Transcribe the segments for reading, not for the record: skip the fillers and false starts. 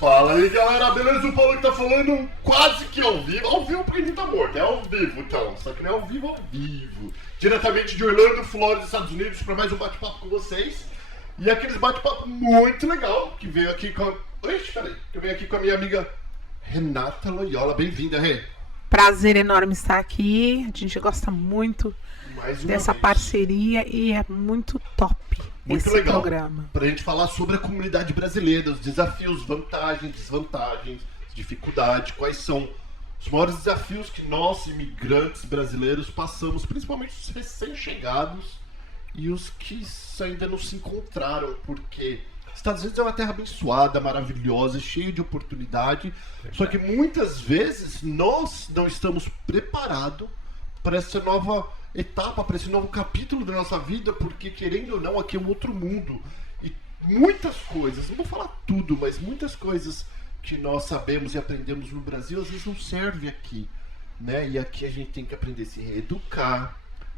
Fala aí, galera, beleza? O Paulo que tá falando quase que ao vivo porque ele tá morto, é ao vivo então, só que não é ao vivo, diretamente de Orlando, Flórida, Estados Unidos, para mais um bate-papo com vocês, e aqueles bate-papo muito legal, que veio aqui com eu venho aqui com a minha amiga Renata Loyola, bem-vinda, Rê. Prazer enorme estar aqui, a gente gosta muito dessa parceria e é muito top muito esse legal programa. Pra gente falar sobre a comunidade brasileira, os desafios, vantagens, desvantagens, dificuldades, quais são os maiores desafios que nós, imigrantes brasileiros, passamos, principalmente os recém-chegados e os que ainda não se encontraram, porque Estados Unidos é uma terra abençoada, maravilhosa, cheia de oportunidade, só que muitas vezes nós não estamos preparados para essa nova etapa, para esse novo capítulo da nossa vida, porque querendo ou não, aqui é um outro mundo. E muitas coisas, não vou falar tudo, mas muitas coisas que nós sabemos e aprendemos no Brasil, às vezes não servem aqui, né? E aqui a gente tem que aprender a se reeducar,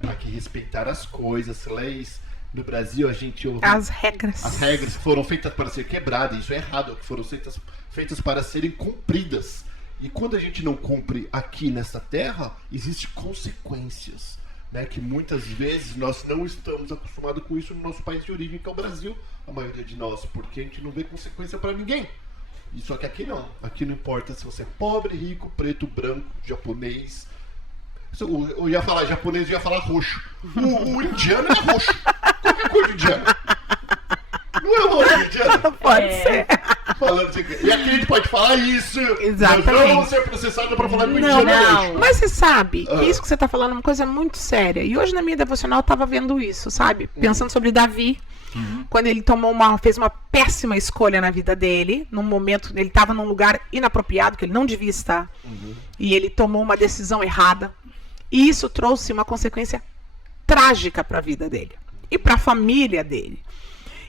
aqui respeitar as coisas, leis. No Brasil a gente ouve as regras que foram feitas para ser quebradas, isso é errado, que foram feitas para serem cumpridas. E quando a gente não cumpre aqui nessa terra, existem consequências, né? Que muitas vezes nós não estamos acostumados com isso no nosso país de origem, que é o Brasil, a maioria de nós, porque a gente não vê consequência para ninguém. E só que aqui não. Aqui não importa se você é pobre, rico, preto, branco, japonês. Eu ia falar japonês, eu ia falar roxo. O indiano é roxo. Qual que é a cor do indiano? Não é o roxo indiano? Pode ser. Falando assim, e aqui a gente pode falar isso. Exatamente. Nós não vamos ser processados para falar que o indiano é roxo. Mas você sabe que isso que você está falando é uma coisa muito séria. E hoje na minha devocional eu estava vendo isso, sabe? Pensando sobre Davi. Quando ele fez uma péssima escolha na vida dele, num momento, ele estava num lugar inapropriado, que ele não devia estar. E ele tomou uma decisão errada. E isso trouxe uma consequência trágica para a vida dele. E para a família dele.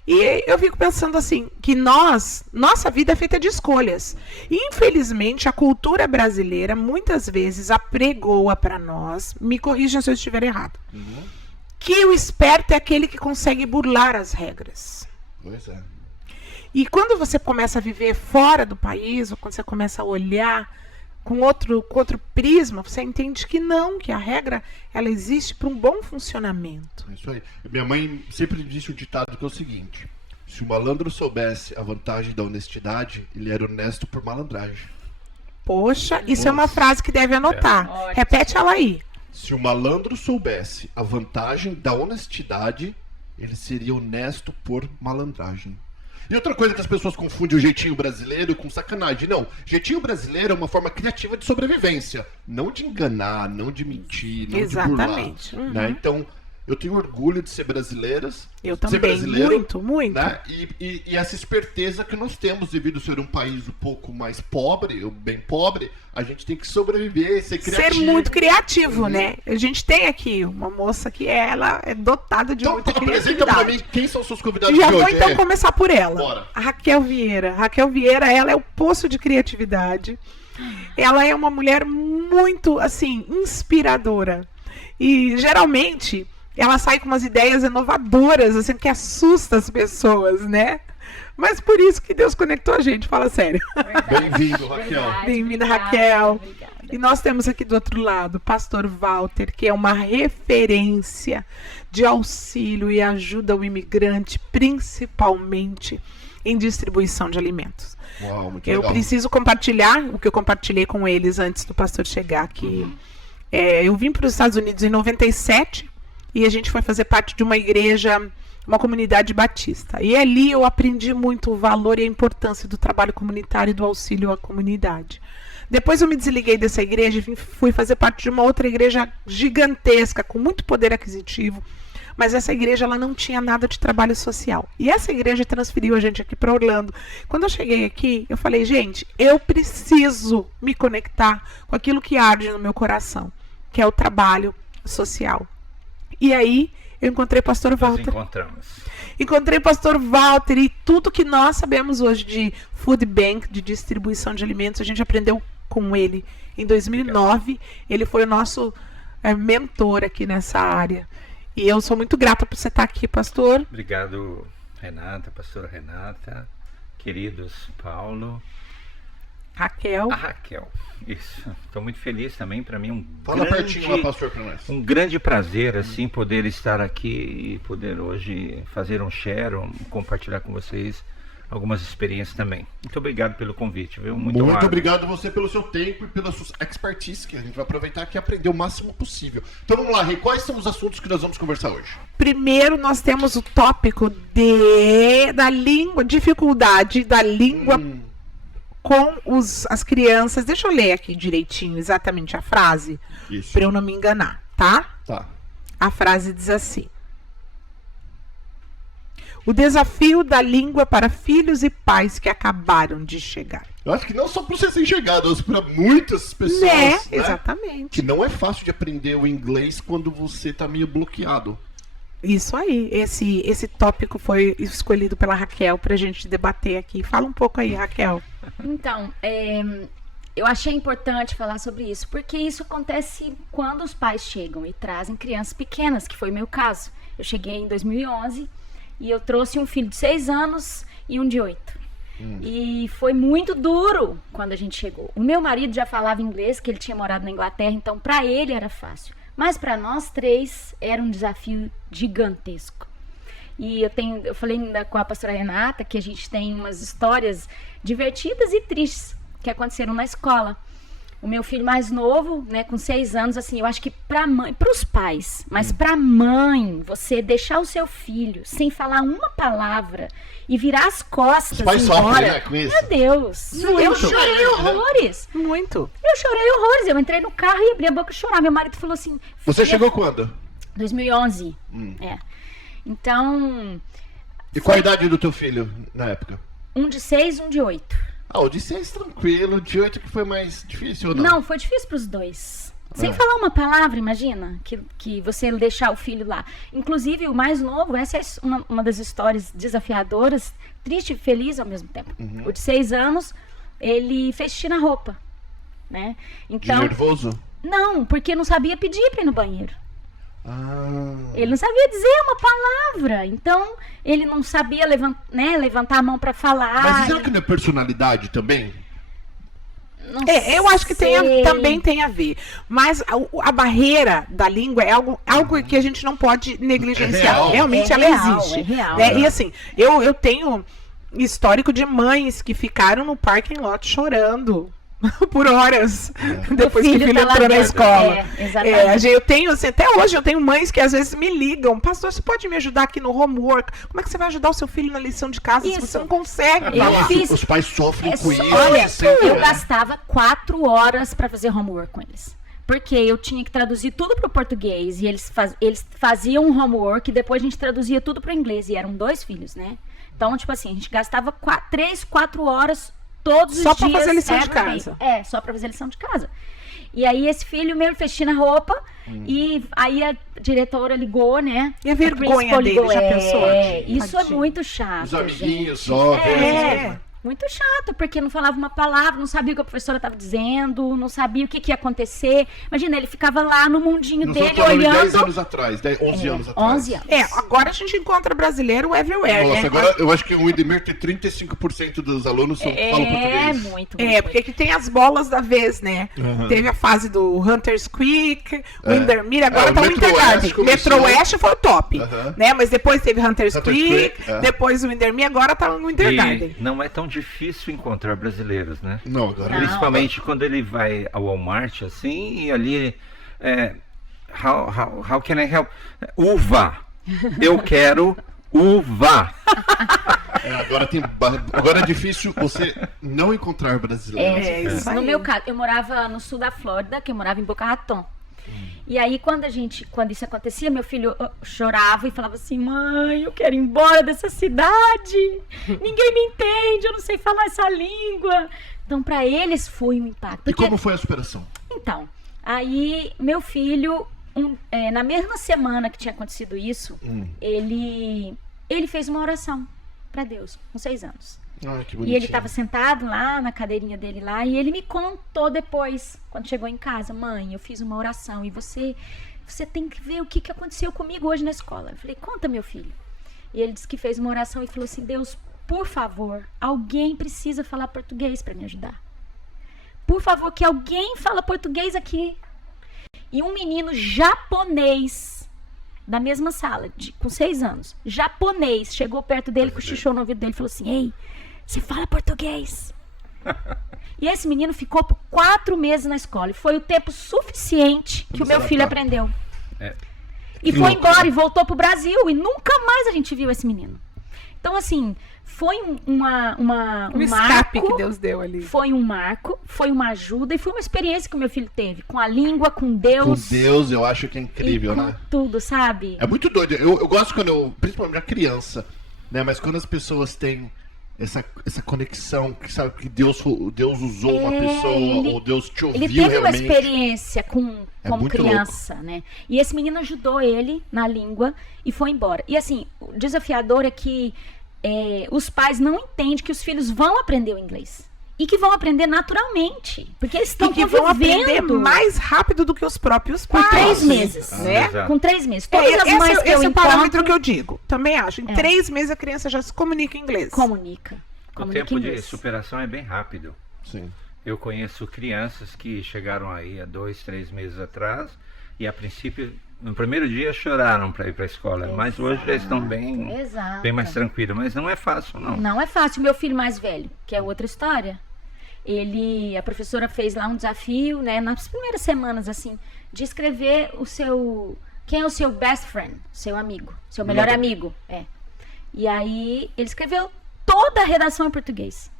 E eu fico pensando assim, que nossa vida é feita de escolhas. E, infelizmente, a cultura brasileira muitas vezes apregoa para nós, me corrijam se eu estiver errado, que o esperto é aquele que consegue burlar as regras. Pois é. E quando você começa a viver fora do país, ou quando você começa a olhar com outro prisma, você entende que não, que a regra ela existe para um bom funcionamento. É isso aí. Minha mãe sempre disse um ditado que é o seguinte: se o malandro soubesse a vantagem da honestidade, ele era honesto por malandragem. Poxa, isso é uma frase que deve anotar. Repete ela aí. Se o malandro soubesse a vantagem da honestidade, ele seria honesto por malandragem. E outra coisa que as pessoas confundem o jeitinho brasileiro com sacanagem. Não, jeitinho brasileiro é uma forma criativa de sobrevivência. Não de enganar, não de mentir, não exatamente. De burlar. Né? Então, eu tenho orgulho de ser brasileiras. Eu também, muito. Né? E essa esperteza que nós temos devido a ser um país um pouco mais pobre, ou bem pobre, a gente tem que sobreviver, ser criativo. Ser muito criativo, né? A gente tem aqui uma moça que ela é dotada de muita criatividade. Apresenta pra mim quem são os seus convidados Já de hoje. vou então começar por ela. Bora. A Raquel Vieira. Raquel Vieira, ela é o poço de criatividade. Ela é uma mulher muito, assim, inspiradora. E, geralmente, ela sai com umas ideias inovadoras, assim, que assusta as pessoas, né? Mas por isso que Deus conectou a gente, fala sério. Bem-vindo, Raquel. Bem-vinda, Raquel. E nós temos aqui do outro lado o pastor Walter, que é uma referência de auxílio e ajuda ao imigrante, principalmente em distribuição de alimentos. Uau, muito eu legal. Preciso compartilhar o que eu compartilhei com eles antes do pastor chegar aqui. Eu vim para os Estados Unidos em 97 e a gente foi fazer parte de uma igreja, uma comunidade batista. E ali eu aprendi muito o valor e a importância do trabalho comunitário e do auxílio à comunidade. Depois eu me desliguei dessa igreja e fui fazer parte de uma outra igreja gigantesca, com muito poder aquisitivo. Mas essa igreja ela não tinha nada de trabalho social. E essa igreja transferiu a gente aqui para Orlando. Quando eu cheguei aqui, eu falei, gente, eu preciso me conectar com aquilo que arde no meu coração, que é o trabalho social. E aí, eu encontrei o pastor Walter. Encontrei o pastor Walter e tudo que nós sabemos hoje de food bank, de distribuição de alimentos, a gente aprendeu com ele em 2009. Ele foi o nosso mentor aqui nessa área. E eu sou muito grata por você estar aqui, pastor. Obrigado, Renata, pastora Renata, queridos Paulo Raquel. A Raquel. Isso. Estou muito feliz também. Para mim Fala pertinho lá, pastor, para nós. um grande prazer assim poder estar aqui e poder hoje fazer um share, compartilhar com vocês algumas experiências também. Muito obrigado pelo convite, viu? Muito honrado. obrigado você pelo seu tempo e pela sua expertise, que a gente vai aproveitar aqui e aprender o máximo possível. Então vamos lá, Rei, quais são os assuntos que nós vamos conversar hoje? Primeiro, nós temos o tópico da língua, dificuldade da língua com as crianças. Deixa eu ler aqui direitinho, exatamente a frase, Isso. para eu não me enganar, tá? Tá. A frase diz assim: o desafio da língua para filhos e pais que acabaram de chegar. Eu acho que não só para os recém-chegados, para muitas pessoas, Né? né? Exatamente. Que não é fácil de aprender o inglês quando você tá meio bloqueado. Isso aí. Esse tópico foi escolhido pela Raquel para a gente debater aqui. Fala um pouco aí, Raquel. Então, eu achei importante falar sobre isso, porque isso acontece quando os pais chegam e trazem crianças pequenas, que foi o meu caso. Eu cheguei em 2011 e eu trouxe um filho de 6 anos e um de 8. E foi muito duro quando a gente chegou. O meu marido já falava inglês, que ele tinha morado na Inglaterra, então para ele era fácil. Mas para nós 3 era um desafio gigantesco. E eu falei ainda com a pastora Renata que a gente tem umas histórias divertidas e tristes que aconteceram na escola. O meu filho mais novo, né, com 6 anos, assim, eu acho que para os pais, mas para mãe, você deixar o seu filho sem falar uma palavra e virar as costas Os pais embora, sofrem, né, com isso? meu Deus, eu chorei horrores. Muito. Eu chorei horrores. Eu entrei no carro e abri a boca e chorar. Meu marido falou assim... Você chegou quando? 2011. É. Então... E qual a idade do teu filho na época? Um de 6, um de 8. Ah, o de 6 tranquilo, o de 8 que foi mais difícil ou não? Não, foi difícil pros dois. Sem falar uma palavra, imagina, que você deixar o filho lá. Inclusive, o mais novo, essa é uma das histórias desafiadoras, triste e feliz ao mesmo tempo. O de 6 anos, ele fez xixi na roupa, né? De Então, nervoso? não, porque não sabia pedir para ir no banheiro. Ah. Ele não sabia dizer uma palavra, então ele não sabia levantar a mão para falar. Mas será que não é personalidade também? Não Eu acho que sei. também tem a ver. Mas a barreira da língua é algo que a gente não pode negligenciar. real. Realmente É ela real, existe. é real. Né? E assim, eu tenho histórico de mães que ficaram no parking lot chorando por horas depois que o filho filho tá lá entrou na dentro. escola. Exatamente. Eu tenho, assim, até hoje eu tenho mães que às vezes me ligam: pastor, você pode me ajudar aqui no homework? Como é que você vai ajudar o seu filho na lição de casa se Isso. você não consegue Eu falar? fiz- Os pais sofrem com isso. Olha, sempre, eu né? gastava 4 horas para fazer homework com eles. Porque eu tinha que traduzir tudo para o português e eles faziam um homework e depois a gente traduzia tudo para o inglês. E eram 2 filhos, né? Então, tipo assim, a gente gastava 3, 4 horas todos Só os pra dias. fazer lição de every day. casa. Só para fazer lição de casa. E aí esse filho meu fez xixi na roupa e aí a diretora ligou, né? E a vergonha principal dele, ligou. já pensou? Isso é Tadinho. muito chato. Os amiguinhos gente. só. Muito chato, porque não falava uma palavra, não sabia o que a professora estava dizendo, não sabia o que ia acontecer. Imagina, ele ficava lá no mundinho Nós dele estamos falando de 10 olhando. anos atrás, 11 anos atrás. 11 anos. Agora a gente encontra brasileiro everywhere, Nossa, né? agora eu acho que o Idemir tem 35% dos alunos falam português. Muito. Porque aqui tem as bolas da vez, né? Teve a fase do Hunter's Creek, o Windermere, agora o tá o Metro Wintergarten. Oeste começou. Metro Oeste foi o top, né? Mas depois teve Hunter's Creek, Creek, depois o Windermere, agora tá o Wintergarten. E não é tão difícil encontrar brasileiros, né? Não, agora Principalmente quando ele vai ao Walmart, assim, e ali... how can I help? Uva! Eu quero uva! Agora é difícil você não encontrar brasileiros. Isso aí. No meu caso, eu morava no sul da Flórida, que eu morava em Boca Raton. E aí, quando isso acontecia, meu filho chorava e falava assim: mãe, eu quero ir embora dessa cidade. Ninguém me entende, eu não sei falar essa língua. Então, para eles foi um impacto. E como foi a superação? Então, aí meu filho, na mesma semana que tinha acontecido isso, ele fez uma oração para Deus, com 6 anos. Ai, que E bonitinho. ele estava sentado lá na cadeirinha dele lá e ele me contou depois, quando chegou em casa: mãe, eu fiz uma oração e você tem que ver o que aconteceu comigo hoje na escola. Eu falei: conta, meu filho. E ele disse que fez uma oração e falou assim: Deus, por favor, alguém precisa falar português para me ajudar. por favor, que alguém fala português aqui. E um menino japonês, da mesma sala, com 6 anos, japonês, chegou perto dele, cochichou no ouvido dele e falou assim, ei, você fala português? E esse menino ficou por 4 meses na escola. E foi o tempo suficiente que o meu filho aprendeu. E foi embora e voltou pro Brasil. E nunca mais a gente viu esse menino. Então, assim, foi um escape marco, que Deus deu ali. Foi um marco, foi uma ajuda e foi uma experiência que o meu filho teve. Com a língua, com Deus. Com Deus, eu acho que é incrível, e com né? tudo, sabe? É muito doido. Eu gosto quando principalmente a criança, né? Mas quando as pessoas têm essa conexão, que sabe que Deus usou uma pessoa, ou Deus te ouviu realmente. Ele teve uma realmente. experiência como muito criança, né? E esse menino ajudou ele na língua e foi embora. E assim, o desafiador é que os pais não entendem que os filhos vão aprender o inglês. E que vão aprender naturalmente. Porque eles estão que vão aprender mais rápido do que os próprios pais. Com 3 meses. Né? Com 3 meses. Todas as mães que eu esse é o encontro... parâmetro que eu digo. Também acho. Em 3 meses a criança já se comunica em inglês. Comunica O tempo inglês. de superação é bem rápido. Sim. Eu conheço crianças que chegaram aí há 2, 3 meses atrás e a princípio, no primeiro dia choraram para ir para a escola, mas hoje já estão bem mais tranquilos. Mas não é fácil, não. Não é fácil. Meu filho mais velho, que é outra história, a professora fez lá um desafio, né, nas primeiras semanas, assim, de escrever quem é o seu best friend, seu amigo, seu melhor amigo, E aí ele escreveu toda a redação em português.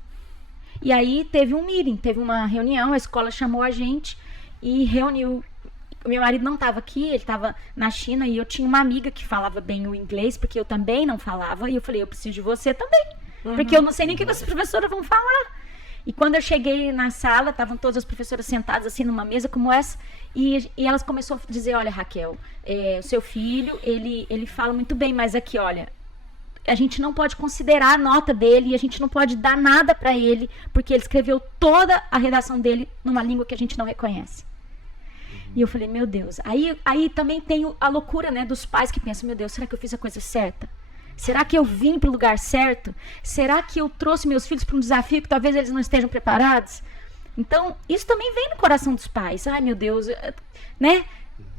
E aí teve um meeting, teve uma reunião, a escola chamou a gente e reuniu. O meu marido não estava aqui, ele estava na China e eu tinha uma amiga que falava bem o inglês, porque eu também não falava, e eu falei, eu preciso de você também, porque eu não sei nem o que as professoras vão falar. E quando eu cheguei na sala, estavam todas as professoras sentadas assim numa mesa como essa, e elas começaram a dizer, olha, Raquel, o seu filho, ele fala muito bem, mas aqui, olha, a gente não pode considerar a nota dele, e a gente não pode dar nada para ele, porque ele escreveu toda a redação dele numa língua que a gente não reconhece. E eu falei, meu Deus. Aí também tem a loucura, né, dos pais que pensam, meu Deus, será que eu fiz a coisa certa? Será que eu vim para o lugar certo? Será que eu trouxe meus filhos para um desafio que talvez eles não estejam preparados? Então, isso também vem no coração dos pais. Ai, meu Deus, né?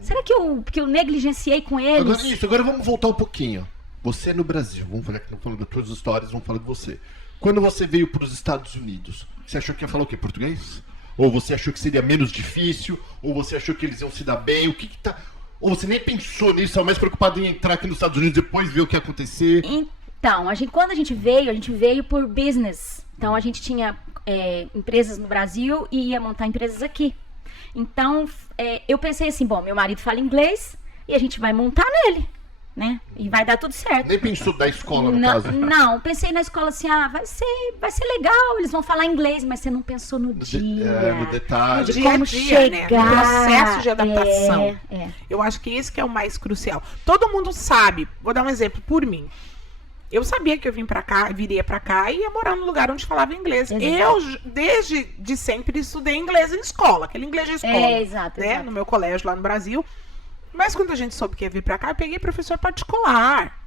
Será que eu negligenciei com eles? Agora vamos voltar um pouquinho. Você no Brasil, vamos falar que não falando de todas as histórias, vamos falar de você. Quando você veio para os Estados Unidos, você achou que ia falar o quê? Português? Ou você achou que seria menos difícil? Ou você achou que eles iam se dar bem? O que tá... Ou você nem pensou nisso, estava mais preocupado em entrar aqui nos Estados Unidos depois ver o que ia acontecer? Então, quando a gente veio por business. Então, a gente tinha empresas no Brasil e ia montar empresas aqui. Então, eu pensei assim, bom, meu marido fala inglês e a gente vai montar nele, né? E vai dar tudo certo. Nem pensou da escola, no caso? Não, pensei na escola assim, vai ser legal, eles vão falar inglês, mas você não pensou no dia. No detalhe. De como chegar, né? chegar. No processo de adaptação. É. Eu acho que esse que é o mais crucial. Todo mundo sabe, vou dar um exemplo por mim. Eu sabia que eu viria pra cá e ia morar num lugar onde falava inglês. Exato. Eu, desde sempre, estudei inglês em escola, aquele inglês de escola. Exato. No meu colégio lá no Brasil. Mas quando a gente soube que ia vir pra cá, eu peguei professor particular.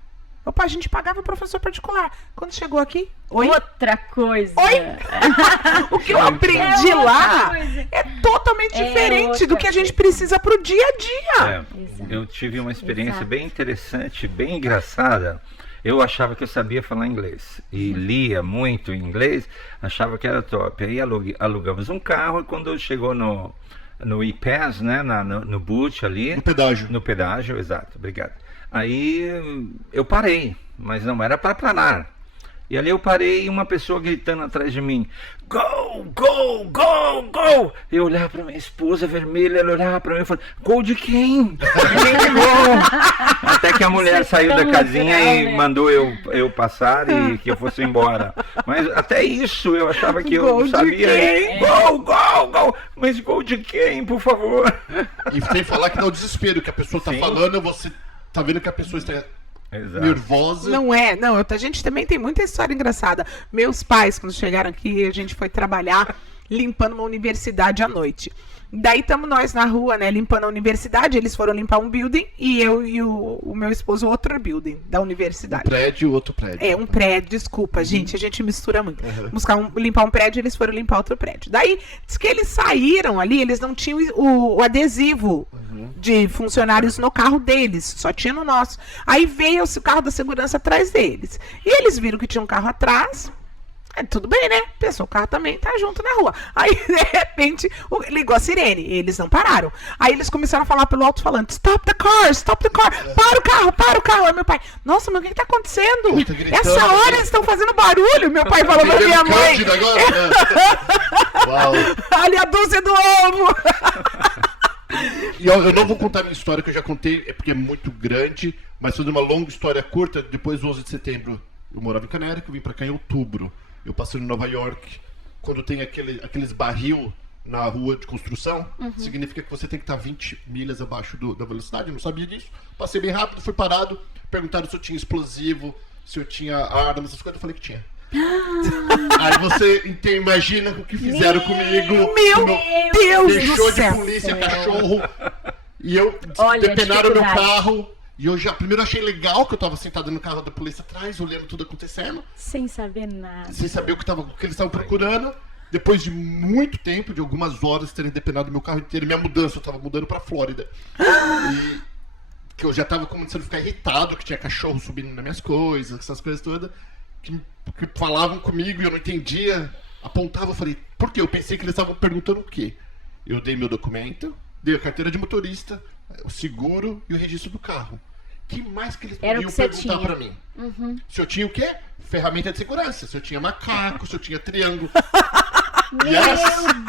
Opa, a gente pagava professor particular. Quando chegou aqui, outra coisa. O que eu aprendi lá é totalmente diferente do que a gente precisa pro dia a dia. Eu tive uma experiência bem interessante, bem engraçada. Eu achava que eu sabia falar inglês e lia muito inglês, achava que era top. Aí alugamos um carro e quando chegou no IPAS, né, no boot ali. No pedágio. No pedágio, exato, obrigado. Aí eu parei, mas não era para parar. E ali eu parei e uma pessoa gritando atrás de mim, go, go, go, go. Eu olhava para minha esposa vermelha, ela olhava para mim e falava, gol de quem? Ninguém de gol. Até que a mulher saiu da casinha e mandou eu passar e que eu fosse embora. Mas até isso eu achava que eu sabia. Gol, gol, gol. Mas gol de quem, por favor? E sem falar que dá o desespero que a pessoa tá falando, você tá vendo que a pessoa está... Exato. Nervosa. Não, a gente também tem muita história engraçada. Meus pais, quando chegaram aqui, a gente foi trabalhar limpando uma universidade à noite. Daí estamos nós na rua, né, limpando a universidade. Eles foram limpar um building e eu e o meu esposo outro building da universidade. Um prédio, outro prédio. É, um prédio, desculpa, gente, a gente mistura muito. Limpar um prédio, eles foram limpar outro prédio. Daí, diz que eles saíram ali, eles não tinham o adesivo de funcionários no carro deles, só tinha no nosso. Aí veio o carro da segurança atrás deles. E eles viram que tinha um carro atrás. Tudo bem, né? Pensou, o carro também tá junto na rua. Aí, de repente, ligou a sirene. Eles não pararam. Aí eles começaram a falar pelo alto-falante: stop the car, stop the car. Para o carro, para o carro. Aí meu pai: nossa, mas o que tá acontecendo? Essa hora eles estão fazendo barulho. Meu pai falou pra minha mãe: Uau. olha a dúzia do ovo. E eu não vou contar a minha história, que eu já contei, é porque é muito grande, mas fazer uma longa história curta. Depois do 11 de setembro, eu morava em Canérico, eu vim pra cá em outubro. Eu passei em Nova York. Quando tem aqueles barril na rua de construção, significa que você tem que estar 20 milhas abaixo da velocidade. Eu não sabia disso. Passei bem rápido, fui parado. Perguntaram se eu tinha explosivo, se eu tinha arma, essas coisas. Eu falei que tinha. Aí você imagina o que fizeram comigo. Meu Deus do Fechou de céu. polícia, cachorro. E eu Olha, depenaram meu dificuldade. carro. E eu primeiro achei legal que eu tava sentado no carro da polícia atrás, olhando tudo acontecendo, Sem saber nada. sem saber o que eles estavam procurando. Depois de muito tempo, de algumas horas, terem depenado meu carro inteiro, minha mudança, eu tava mudando pra Flórida. E que eu já tava começando a ficar irritado, que tinha cachorro subindo nas minhas coisas, essas coisas todas, que falavam comigo e eu não entendia, apontavam, eu falei, por quê? Eu pensei que eles estavam perguntando o quê? Eu dei meu documento, dei a carteira de motorista, o seguro e o registro do carro. Que mais que eles Era o podiam que você perguntar tinha. pra mim? Se eu tinha o quê? Ferramenta de segurança. Se eu tinha macaco, se eu tinha triângulo. Meu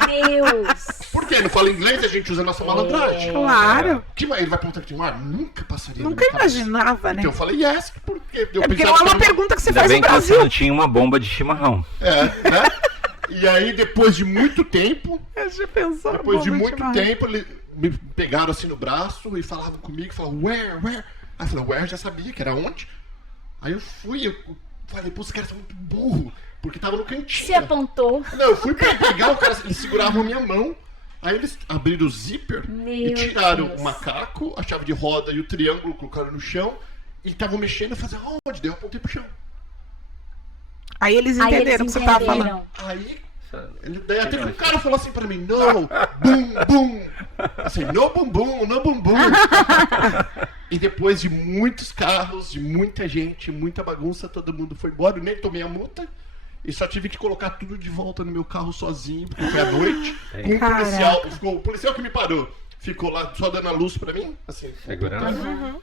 Deus! Por quê? Não fala inglês, a gente usa a nossa malandragem. Claro. Que mais? Ele vai perguntar que tem um ar? Nunca passaria na Nunca minha cabeça. imaginava, né? Então eu falei yes, porque eu É porque pensava não é que uma era pergunta que você Ainda faz bem no que você Brasil. não tinha uma bomba de chimarrão. né? E aí, depois de muito tempo, Deixa eu pensar. depois de Vamos muito chamar. tempo, eles me pegaram assim no braço e falavam comigo, falavam, where? Aí eu falei, where? Já sabia que era onde. Aí eu falei, pô, os caras são muito burros, porque tava no cantinho. Se apontou. Não, eu fui pra pegar, eles seguravam a minha mão. Aí eles abriram o zíper e Meu tiraram Deus. o macaco, a chave de roda e o triângulo, colocaram no chão. E estavam mexendo, eu falei, onde? Daí eu apontei pro chão. Aí eles Aí entenderam o eles que você tava falando. entenderam. Aí, daí até que um cara falou assim pra mim, no, bum, bum. Assim, no bumbum, no bumbum. E depois de muitos carros, de muita gente, muita bagunça, todo mundo foi embora. Eu nem tomei a multa. E só tive que colocar tudo de volta no meu carro sozinho, porque foi à noite. Com um policial, o policial que me parou, ficou lá só dando a luz pra mim, assim. Segurança.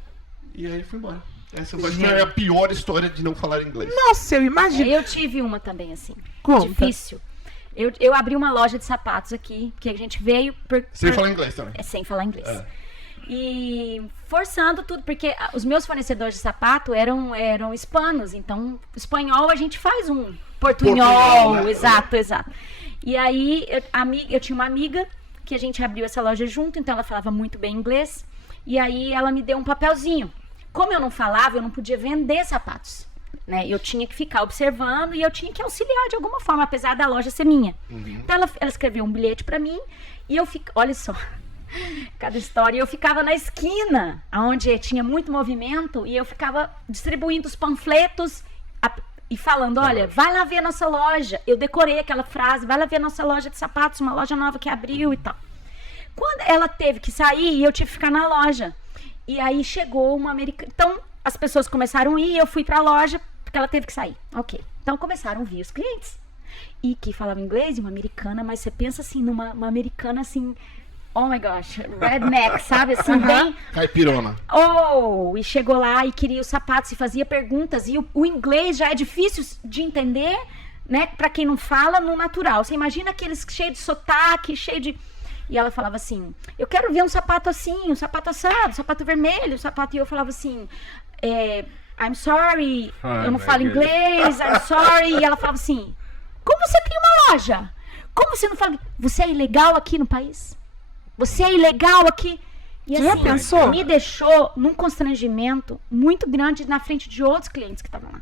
E aí foi embora. Essa foi a pior história de não falar inglês. Nossa, eu imagino. Eu tive uma também, assim. Conta. Difícil. Eu abri uma loja de sapatos aqui, que a gente veio... Sem falar inglês também. Sem falar inglês. E forçando tudo, porque os meus fornecedores de sapato eram hispanos, então espanhol a gente faz um portunhol, né? exato. E aí eu tinha uma amiga que a gente abriu essa loja junto, então ela falava muito bem inglês, e aí ela me deu um papelzinho. Como eu não falava, eu não podia vender sapatos, né? Eu tinha que ficar observando e eu tinha que auxiliar de alguma forma, apesar da loja ser minha. Então ela escreveu um bilhete pra mim e eu fico, olha só, cada história. Eu ficava na esquina, onde tinha muito movimento, e eu ficava distribuindo os panfletos e falando, olha, vai lá ver a nossa loja. Eu decorei aquela frase, vai lá ver a nossa loja de sapatos, uma loja nova que abriu e tal. Quando ela teve que sair, eu tive que ficar na loja. E aí chegou uma americana. Então, as pessoas começaram a ir, eu fui pra loja, porque ela teve que sair. Ok. Então, começaram a vir os clientes. E que falavam inglês, e uma americana, mas você pensa assim, numa americana assim... Oh my gosh, redneck, sabe? Assim, bem... Caipirona. E chegou lá e queria os sapatos e fazia perguntas. E o inglês já é difícil de entender, né? Pra quem não fala, no natural. Você imagina aqueles cheios de sotaque, cheio de... E ela falava assim, eu quero ver um sapato assim, um sapato assado, um sapato vermelho, um sapato... E eu falava assim, I'm sorry, eu não falo inglês, I'm sorry. E ela falava assim, como você tem uma loja? Como você não fala... Você é ilegal aqui no país? Você é ilegal aqui? E Já assim, pensou? me deixou num constrangimento muito grande na frente de outros clientes que estavam lá.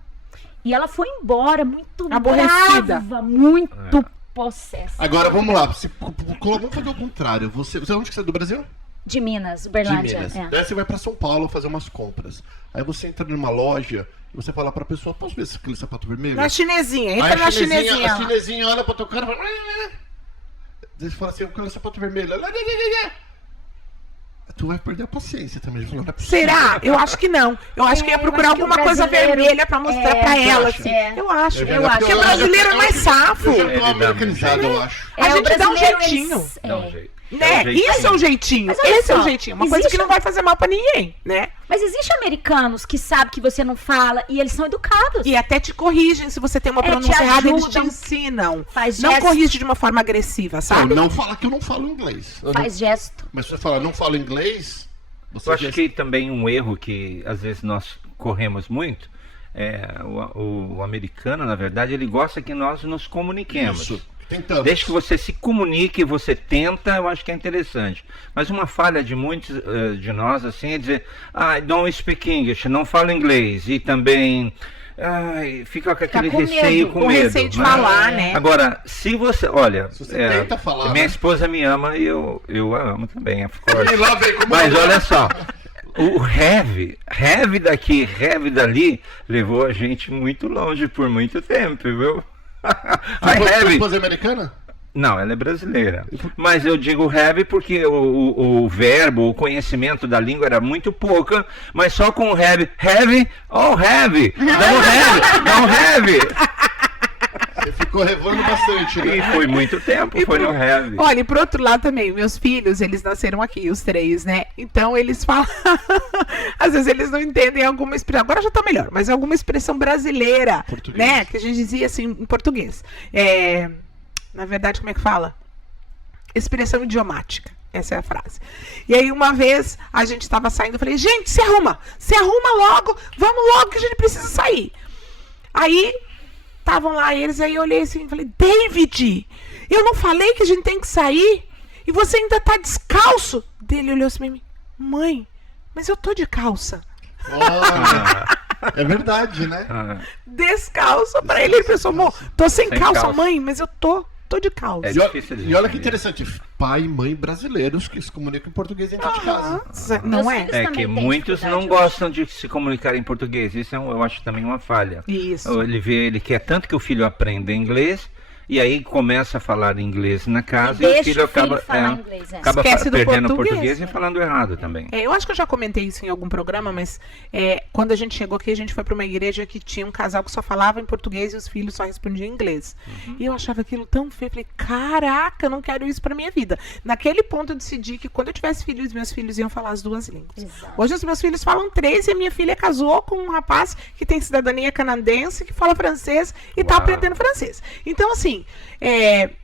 E ela foi embora muito Aborrecida. brava, muito possessa. Agora, vamos lá. Vamos fazer o contrário. Você onde que você é do Brasil? De Minas, De Uberlândia. Minas. É. Daí você vai pra São Paulo fazer umas compras. Aí você entra numa loja e você fala pra pessoa, posso ver aquele sapato vermelho? Na chinesinha, Aí entra a na chinesinha. A lá. chinesinha olha pra tua cara e fala... Daí você fala assim, eu quero sapato vermelho. Tu vai perder a paciência também. Não é possível. Será? Eu acho que não. Eu acho que ia eu procurar acho que o alguma coisa brasileiro- vermelha pra mostrar pra ela, acha? assim. Eu acho. Eu acho. Porque o brasileiro é mais safo. Eu já tô Ele dá americanizado, um jeito. eu acho. A gente o dá um brasileiro, jeitinho. eles- Dá um jeito. Né? É um jeito. Isso é um jeitinho. Mas olha Esse é um só, jeitinho. Uma coisa que existe- não vai fazer mal pra ninguém, né? Mas existem americanos que sabem que você não fala e eles são educados. E até te corrigem se você tem uma te pronúncia errada, eles te ajudam. ensinam. Faz Não gesto. corrige de uma forma agressiva, sabe? Não fala que eu não falo inglês. Faz gesto. Mas se você falar, não falo inglês... Você Eu acho já- que também um erro que às vezes nós corremos muito é o americano, na verdade, ele gosta que nós nos comuniquemos. Isso. Tentamos. Desde que você se comunique, você tenta, eu acho que é interessante. Mas uma falha de muitos de nós assim é dizer, I don't speak English, não falo inglês. E também fica com aquele com receio, medo. com Com medo. receio de né? falar, né? Agora, se você, olha, Se você tenta falar, minha né? esposa me ama e eu a amo também, of course. E lá vem como Mas olha só, o heavy daqui, heavy dali, levou a gente muito longe por muito tempo, viu? A Sua heavy, esposa é americana? não, ela é brasileira. Mas eu digo heavy porque o verbo, o conhecimento da língua era muito pouca, mas só com o heavy, não heavy. Você ficou revando bastante, E né? foi muito tempo, foi no heavy. Olha, e por outro lado também, meus filhos, eles nasceram aqui, os 3, né? Então eles falam. Às vezes eles não entendem alguma expressão. Agora já tá melhor, mas alguma expressão brasileira, Português. né? Que a gente dizia assim em português. Na verdade, como é que fala? Expressão idiomática. Essa é a frase. E aí, uma vez, a gente estava saindo, eu falei, gente, se arruma logo, vamos logo que a gente precisa sair. Aí, estavam lá eles, aí eu olhei assim e falei, David, eu não falei que a gente tem que sair? E você ainda tá descalço? Ele olhou assim pra mim, mãe, mas eu tô de calça. Olha, é verdade, né? Descalço pra ele pensou, amor, tô sem calça, calça. mãe, mas eu tô de calça. É E olha, difícil de e olha que entender. interessante, pai e mãe brasileiros que se comunicam em português dentro de casa. Nossa, não Meus é? filhos É também que têm muitos não dificuldade gostam de se comunicar em português. Isso eu acho também uma falha. Isso. Ele quer tanto que o filho aprenda inglês e aí começa a falar inglês na casa E e, o deixa filho o filho acaba, falar inglês, acaba Esquece do perdendo o português, português né? e falando errado também. Eu acho que eu já comentei isso em algum programa, mas quando a gente chegou aqui, a gente foi para uma igreja que tinha um casal que só falava em português e os filhos só respondiam em inglês. E eu achava aquilo tão feio. Falei, caraca, eu não quero isso para minha vida. Naquele ponto eu decidi que quando eu tivesse filhos, meus filhos iam falar as 2 línguas. Exato. Hoje os meus filhos falam 3 e a minha filha casou com um rapaz que tem cidadania canadense, que fala francês e tá Uau. aprendendo francês. Então, assim,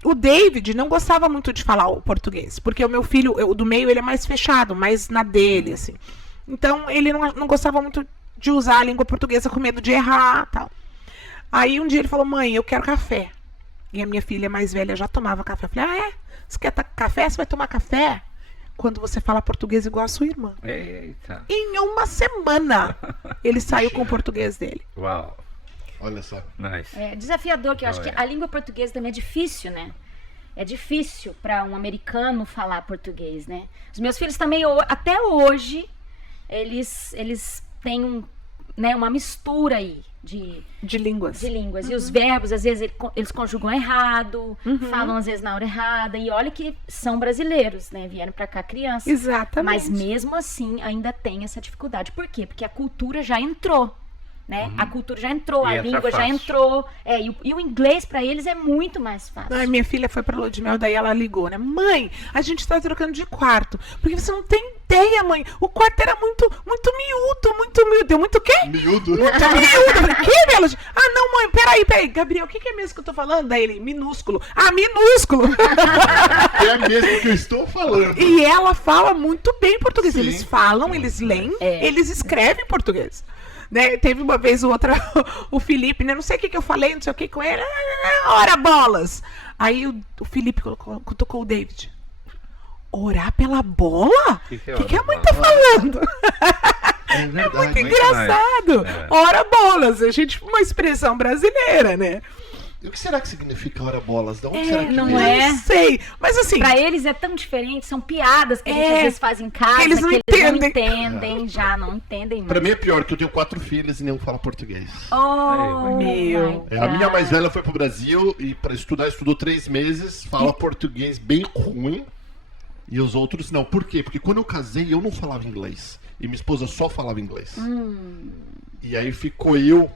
o David não gostava muito de falar o português, porque o meu filho, o do meio, ele é mais fechado, mais na dele, assim. Então, ele não gostava muito de usar a língua portuguesa com medo de errar, tal. Aí, um dia ele falou, mãe, eu quero café. E a minha filha mais velha já tomava café. Eu falei, você quer café? Você vai tomar café? Quando você fala português igual a sua irmã. Eita, Em uma semana, ele saiu com o português dele. uau, Olha só. nice. É desafiador, que eu acho que Olha. a língua portuguesa também é difícil, né? É difícil para um americano falar português, né? Os meus filhos também, até hoje, eles têm uma mistura aí De línguas. de línguas. E os verbos, às vezes, eles conjugam errado, falam às vezes na hora errada. E olha que são brasileiros, né? Vieram para cá crianças. Exatamente. Mas mesmo assim, ainda tem essa dificuldade. Por quê? Porque a cultura já entrou. Né? A cultura já entrou, E a entra língua já fácil. entrou. E o inglês para eles é muito mais fácil. Ai, minha filha foi pra lua de mel, daí ela ligou, né? Mãe, a gente tá trocando de quarto. Porque você não tem ideia, mãe. O quarto era muito miúdo. Deu muito o quê? Miúdo. Muito miúdo. Eu falei, que, Bela? Ah, não, mãe, peraí. Gabriel, o que é mesmo que eu tô falando? Daí ele, minúsculo. Ah, minúsculo. É mesmo que eu estou falando. E ela fala muito bem português. Sim. Eles falam, eles leem, É. eles escrevem português. Né? Teve uma vez o Felipe, né? Não sei o que eu falei, não sei o que com ele. Ora bolas! Aí o Felipe cutucou o David. Orar pela bola? Que que é O que a ora mãe bola? tá falando? É verdade. Muito engraçado. É. Ora bolas, a gente, uma expressão brasileira, né? E o que será que significa ora bolas? De onde será que não vem? é? Não sei, mas assim... Pra eles é tão diferente, são piadas que a gente às vezes faz em casa, eles não que eles não entendem. entendem, já não entendem Pra mais. mim é pior, que eu tenho 4 filhas e nenhum fala português. Oh, Meu. my A minha God. mais velha foi pro Brasil e pra estudar, estudou 3 meses, fala português bem ruim. E os outros não. Por quê? Porque quando eu casei, eu não falava inglês. E minha esposa só falava inglês. E aí ficou eu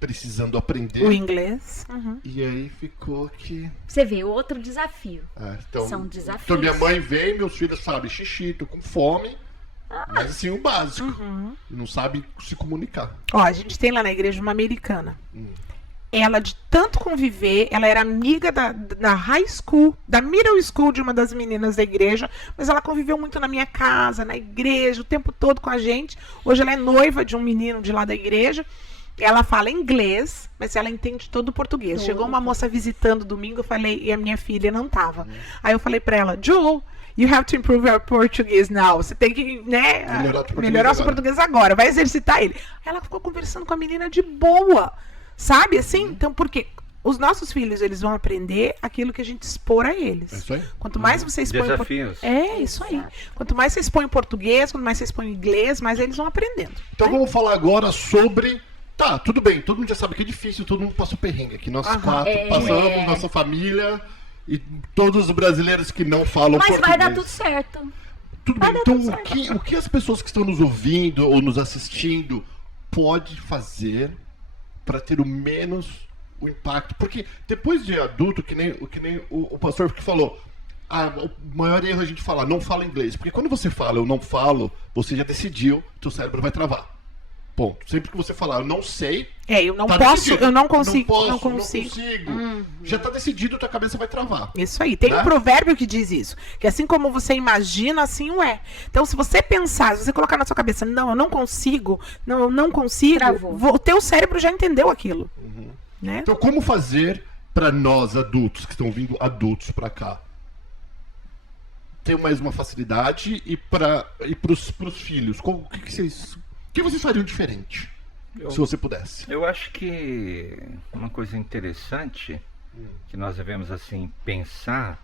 precisando aprender. O inglês. Uhum. E aí ficou que... Você vê, outro desafio. então, São desafios. Então minha mãe vem, meus filhos sabem xixi, tô com fome. Mas assim, o básico. Não sabe se comunicar. Ó, a gente tem lá na igreja uma americana. Ela, de tanto conviver, ela era amiga da high school, da middle school de uma das meninas da igreja, mas ela conviveu muito na minha casa, na igreja, o tempo todo com a gente. Hoje ela é noiva de um menino de lá da igreja. Ela fala inglês, mas ela entende todo o português. Chegou uma moça visitando domingo, eu falei, e a minha filha não tava. Aí eu falei pra ela, Joel, you have to improve your Portuguese now. Você tem que, né, melhorar o seu português agora. Vai exercitar ele. Aí ela ficou conversando com a menina de boa. Sabe, assim? Então, porque os nossos filhos, eles vão aprender aquilo que a gente expor a eles. É isso aí. Quanto mais você expõe... Desafios. É, isso aí. Quanto mais você expõe em português, quanto mais você expõe em inglês, mais eles vão aprendendo. Então vamos falar agora sobre... Tá, tudo bem, todo mundo já sabe que é difícil, todo mundo passa o perrengue aqui. Nós 4 passamos, nossa família e todos os brasileiros que não falam Mas português. vai dar tudo certo. Tudo vai bem, dar então tudo o que as pessoas que estão nos ouvindo ou nos assistindo pode fazer para ter o menos o impacto? Porque depois de adulto, que nem o pastor que falou, o maior erro é a gente falar, não fala inglês. Porque quando você fala, eu não falo, você já decidiu, teu cérebro vai travar. Ponto. Sempre que você falar, eu não sei. Eu não tá posso, decidido. eu não consigo. Não consigo. Já tá decidido, tua cabeça vai travar. Isso aí. Tem um provérbio que diz isso. Que assim como você imagina, assim o é. Então, se você pensar, se você colocar na sua cabeça, não, eu não consigo, eu não consigo, Travou. o teu cérebro já entendeu aquilo. Né? Então, como fazer para nós adultos, que estão vindo adultos para cá, ter mais uma facilidade e pros filhos? O que vocês fariam diferente? Se você pudesse. Eu acho que uma coisa interessante que nós devemos assim pensar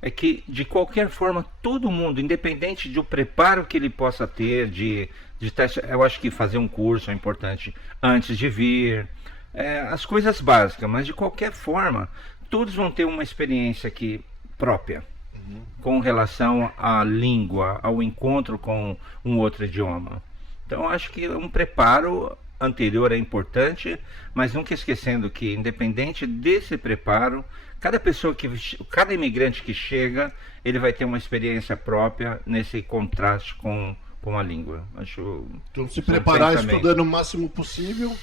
é que de qualquer forma todo mundo, independente do preparo que ele possa ter de teste, eu acho que fazer um curso é importante antes de vir, as coisas básicas, mas de qualquer forma todos vão ter uma experiência aqui própria com relação à língua, ao encontro com um outro idioma. Então acho que um preparo anterior é importante, mas nunca esquecendo que, independente desse preparo, cada imigrante que chega, ele vai ter uma experiência própria nesse contraste com a língua. Acho. Então, se preparar estudando o máximo possível.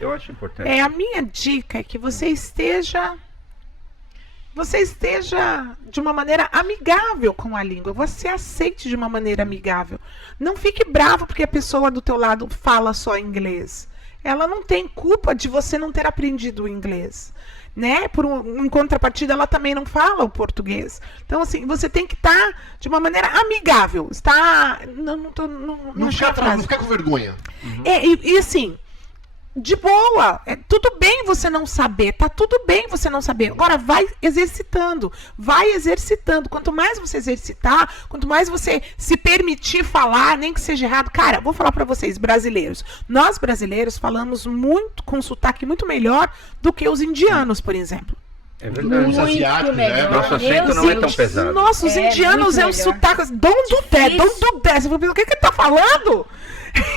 Eu acho importante. A minha dica é que você esteja de uma maneira amigável com a língua. Você aceite de uma maneira amigável. Não fique bravo porque a pessoa do teu lado fala só inglês. Ela não tem culpa de você não ter aprendido o inglês. Né? Em contrapartida, ela também não fala o português. Então, assim, você tem que estar de uma maneira amigável. Não ficar com vergonha. E assim, de boa, tudo bem você não saber, tá tudo bem você não saber. Agora vai exercitando. Quanto mais você exercitar, quanto mais você se permitir falar, nem que seja errado. Cara, vou falar pra vocês, brasileiros. Nós brasileiros falamos muito com sotaque muito melhor do que os indianos, por exemplo. É verdade. Os asiáticos, melhor. Nosso acento não é tão pesado. Nossa, os indianos muito é um melhor. sotaque. Don't do that. Você fala, o que ele tá falando?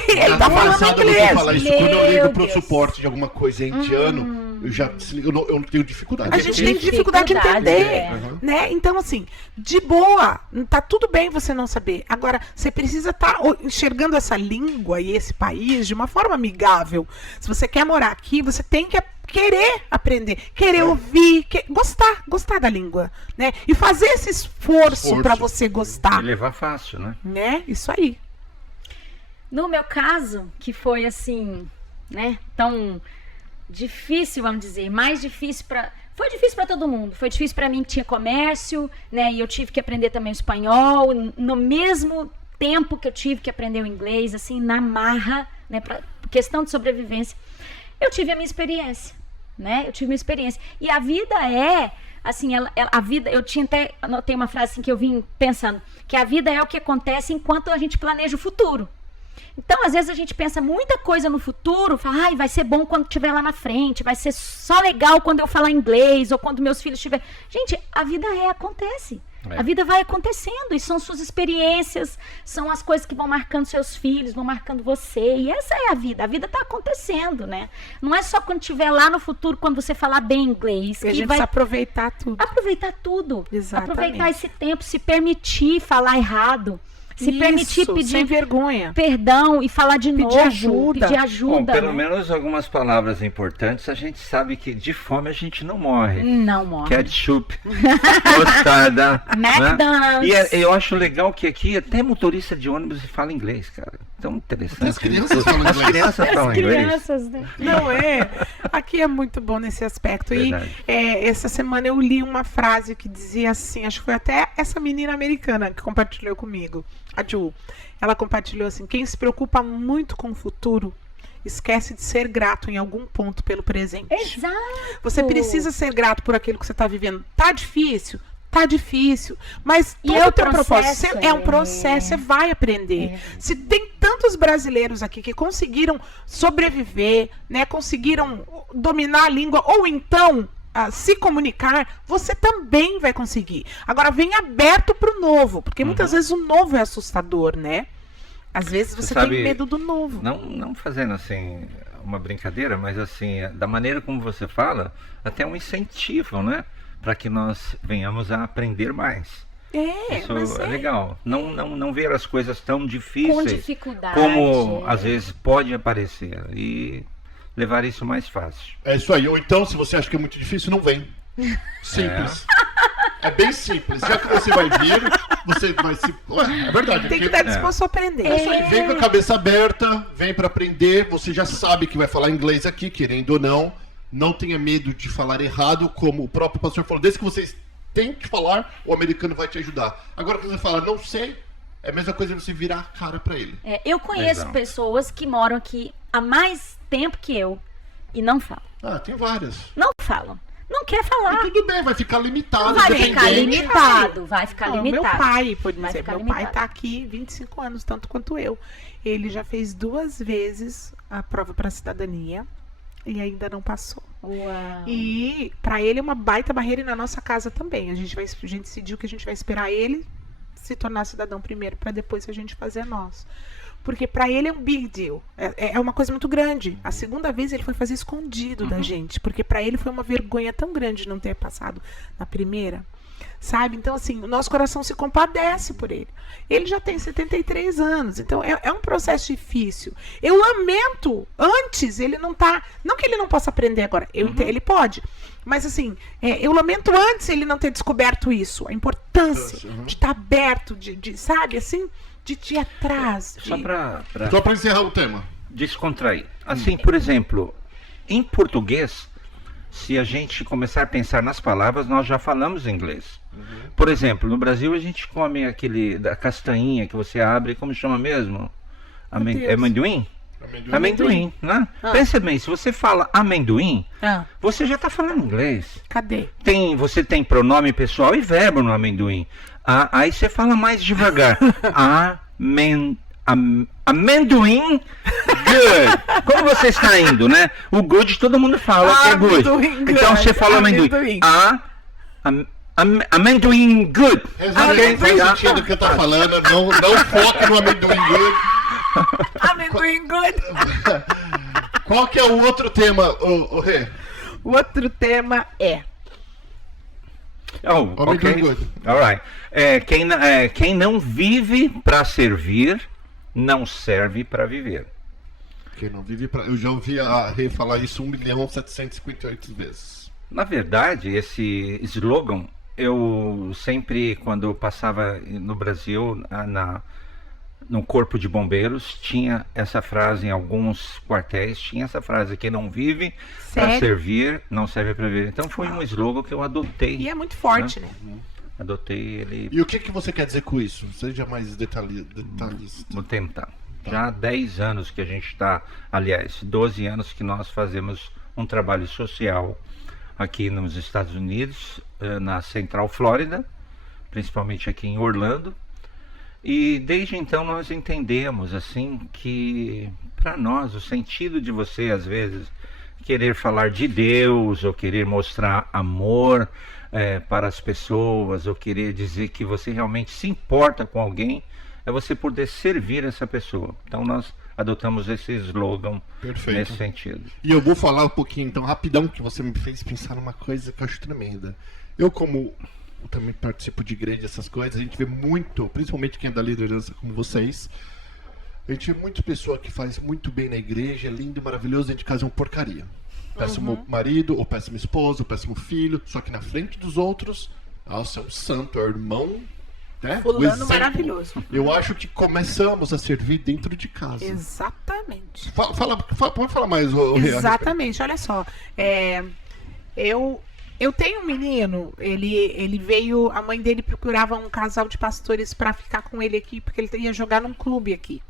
Ele tá falando Engraçado inglês. você falar isso. Quando eu ligo pro Deus. suporte de alguma coisa indiano, eu não tenho dificuldade. A gente tem dificuldade de entender, né? Então, assim, de boa, tá tudo bem você não saber. Agora, você precisa estar enxergando essa língua e esse país de uma forma amigável. Se você quer morar aqui, você tem que querer aprender, querer ouvir, gostar da língua, né? E fazer esse esforço para você gostar. E levar fácil, Né? Isso aí. No meu caso, que foi assim, né, tão difícil, vamos dizer, mais difícil foi difícil para todo mundo. Foi difícil para mim que tinha comércio, né, e eu tive que aprender também o espanhol, no mesmo tempo que eu tive que aprender o inglês, assim, na marra, né, por questão de sobrevivência. Eu tive a minha experiência, né? Eu tive uma experiência. E a vida é, assim, a vida, eu tinha até, anotei uma frase assim que eu vim pensando, que a vida é o que acontece enquanto a gente planeja o futuro. Então, às vezes a gente pensa muita coisa no futuro, fala, ai, vai ser bom quando estiver lá na frente, vai ser só legal quando eu falar inglês ou quando meus filhos estiverem... Gente, a vida acontece. A vida vai acontecendo e são suas experiências, são as coisas que vão marcando seus filhos, vão marcando você. E essa é a vida está acontecendo, né? Não é só quando estiver lá no futuro, quando você falar bem inglês. E a gente precisa aproveitar tudo. Aproveitar tudo. Exatamente. Aproveitar esse tempo, se permitir falar errado. Se permitir pedir sem vergonha. Perdão e falar de novo. Pedir ajuda. Bom, pelo menos algumas palavras importantes. A gente sabe que de fome a gente não morre. Não morre. Ketchup, mostarda. McDonald's. Né? E eu acho legal que aqui até motorista de ônibus fala inglês, cara. Tão interessante. As crianças falam inglês. As crianças falam inglês. Crianças, né? Não é? Aqui é muito bom nesse aspecto. Verdade. E essa semana eu li uma frase que dizia assim, acho que foi até essa menina americana que compartilhou comigo, a Ju. Ela compartilhou assim, quem se preocupa muito com o futuro esquece de ser grato em algum ponto pelo presente. Exato. Você precisa ser grato por aquilo que você está vivendo. Tá difícil? Tá difícil, mas E todo é o o teu propósito processo, é um processo, você vai aprender. Se tem tantos brasileiros aqui que conseguiram sobreviver, né, conseguiram dominar a língua, ou então se comunicar, você também vai conseguir. Agora, vem aberto para o novo, porque muitas vezes o novo é assustador, né? Às vezes você sabe, tem medo do novo. Não fazendo assim uma brincadeira, mas assim, da maneira como você fala, até um incentivo, né? Para que nós venhamos a aprender mais. Isso é legal. Não ver as coisas tão difíceis Com dificuldade. como às vezes pode aparecer. E levar isso mais fácil. É isso aí. Ou então, se você acha que é muito difícil, não vem. Simples. É bem simples. Já que você vai vir, você vai se... Ué, é verdade. Tem que estar disposto a aprender. É isso aí. Vem com a cabeça aberta, vem para aprender. Você já sabe que vai falar inglês aqui, querendo ou não. Não tenha medo de falar errado, como o próprio pastor falou. Desde que vocês têm que falar, o americano vai te ajudar. Agora, quando você fala, não sei, é a mesma coisa você virar a cara para ele. Eu conheço Legal. pessoas que moram aqui há mais tempo que eu e não falam. Tem várias. Não falam. Não quer falar. E tudo bem, vai ficar limitado. Vai ficar independente. limitado. Vai ficar Não, limitado. meu pai, por Vai exemplo, ficar meu pai limitado. está aqui 25 anos, tanto quanto eu. Ele já fez 2 vezes a prova para cidadania e ainda não passou. Uau. E para ele é uma baita barreira e na nossa casa também. A gente decidiu que a gente vai esperar ele se tornar cidadão primeiro, para depois a gente fazer nós. Porque para ele é um big deal. É uma coisa muito grande. A segunda vez ele foi fazer escondido da gente, porque para ele foi uma vergonha tão grande não ter passado na primeira. Sabe? Então, assim, o nosso coração se compadece por ele. Ele já tem 73 anos, então é um processo difícil. Eu lamento, antes ele não tá... Não que ele não possa aprender agora, ele pode. Mas, assim, eu lamento antes ele não ter descoberto isso. A importância de estar aberto, de sabe, assim, de ir atrás. Só para Só para encerrar o tema. descontrair. Assim, por exemplo, em português, se a gente começar a pensar nas palavras, nós já falamos inglês. Por exemplo, no Brasil a gente come aquele da castanhinha que você abre, como chama mesmo? Amendoim? Amendoim, né? Pensa bem, se você fala amendoim, você já está falando inglês. Cadê? Você tem pronome pessoal e verbo no amendoim. Aí você fala mais devagar. Amendoim good. Como você está indo, né? O good todo mundo fala que é good. Então você fala amendoim. Amendoim good. Faz sentido o que eu tô falando. Não foca no amendoim good. Amendoim good. Qual que é o outro tema, o Rê? O outro tema é... Ok. Alright. Quem não vive para servir, não serve para viver. Quem não vive pra... Eu já ouvi a Rê falar isso 1.758 vezes. Na verdade, esse slogan, eu sempre, quando eu passava no Brasil, no corpo de bombeiros, tinha essa frase, em alguns quartéis, tinha essa frase, quem não vive para servir, não serve para viver. Então foi um slogan que eu adotei. E é muito forte, né? Adotei ele. E o que você quer dizer com isso? Seja mais detalhista. Vou tentar. Já há 10 anos que a gente está, aliás, 12 anos que nós fazemos um trabalho social aqui nos Estados Unidos, na Central Flórida, principalmente aqui em Orlando. E desde então nós entendemos assim que para nós o sentido de você às vezes querer falar de Deus ou querer mostrar amor para as pessoas ou querer dizer que você realmente se importa com alguém é você poder servir essa pessoa. Então nós adotamos esse slogan. Perfeito. Nesse sentido. E eu vou falar um pouquinho então rapidão, que você me fez pensar numa coisa que eu acho tremenda. Eu também participo de igreja, essas coisas, a gente vê muito, principalmente quem é da liderança como vocês, a gente vê muita pessoa que faz muito bem na igreja, é lindo, maravilhoso, dentro de casa é uma porcaria. Péssimo marido, ou péssimo esposo, ou péssimo filho, só que na frente dos outros, nossa, é um santo, é um irmão, né? Fulano maravilhoso. Eu acho que começamos a servir dentro de casa. Exatamente. Pode falar mais, exatamente, olha só, eu tenho um menino, ele veio, a mãe dele procurava um casal de pastores para ficar com ele aqui, porque ele ia jogar num clube aqui.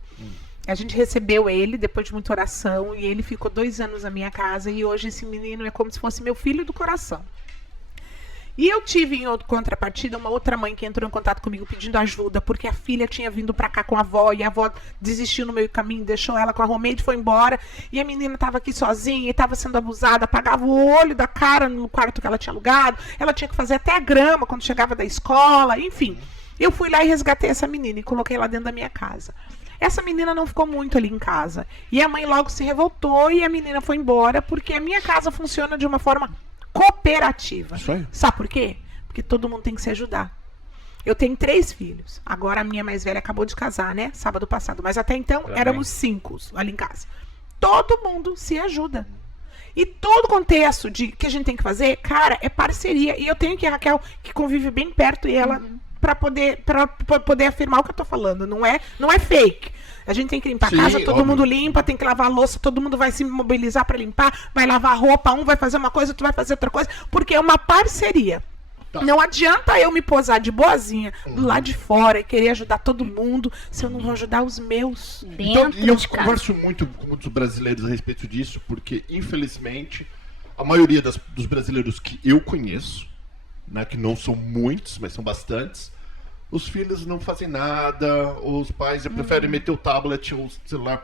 A gente recebeu ele depois de muita oração e ele ficou 2 anos na minha casa e hoje esse menino é como se fosse meu filho do coração. E eu tive em outra contrapartida uma outra mãe que entrou em contato comigo pedindo ajuda, porque a filha tinha vindo pra cá com a avó, e a avó desistiu no meio do caminho, deixou ela com a roommate e foi embora, e a menina estava aqui sozinha e estava sendo abusada, apagava o olho da cara no quarto que ela tinha alugado, ela tinha que fazer até a grama quando chegava da escola, enfim. Eu fui lá e resgatei essa menina e coloquei lá dentro da minha casa. Essa menina não ficou muito ali em casa, e a mãe logo se revoltou e a menina foi embora, porque a minha casa funciona de uma forma cooperativa. Sabe por quê? Porque todo mundo tem que se ajudar. Eu tenho 3 filhos. Agora a minha mais velha acabou de casar, né? Sábado passado. Mas até então éramos 5 ali em casa. Todo mundo se ajuda. E todo o contexto de que a gente tem que fazer, cara, é parceria. E eu tenho que a Raquel, que convive bem perto, e ela, para poder afirmar o que eu tô falando. Não é fake. A gente tem que limpar a casa, todo mundo limpa, tem que lavar a louça, todo mundo vai se mobilizar para limpar, vai lavar a roupa, um vai fazer uma coisa, outro vai fazer outra coisa, porque é uma parceria. Tá. Não adianta eu me posar de boazinha do lado de fora e querer ajudar todo mundo se eu não vou ajudar os meus. Então, e eu converso muito com muitos brasileiros a respeito disso, porque infelizmente a maioria dos brasileiros que eu conheço, né, que não são muitos, mas são bastantes, os filhos não fazem nada, os pais preferem meter o tablet ou o celular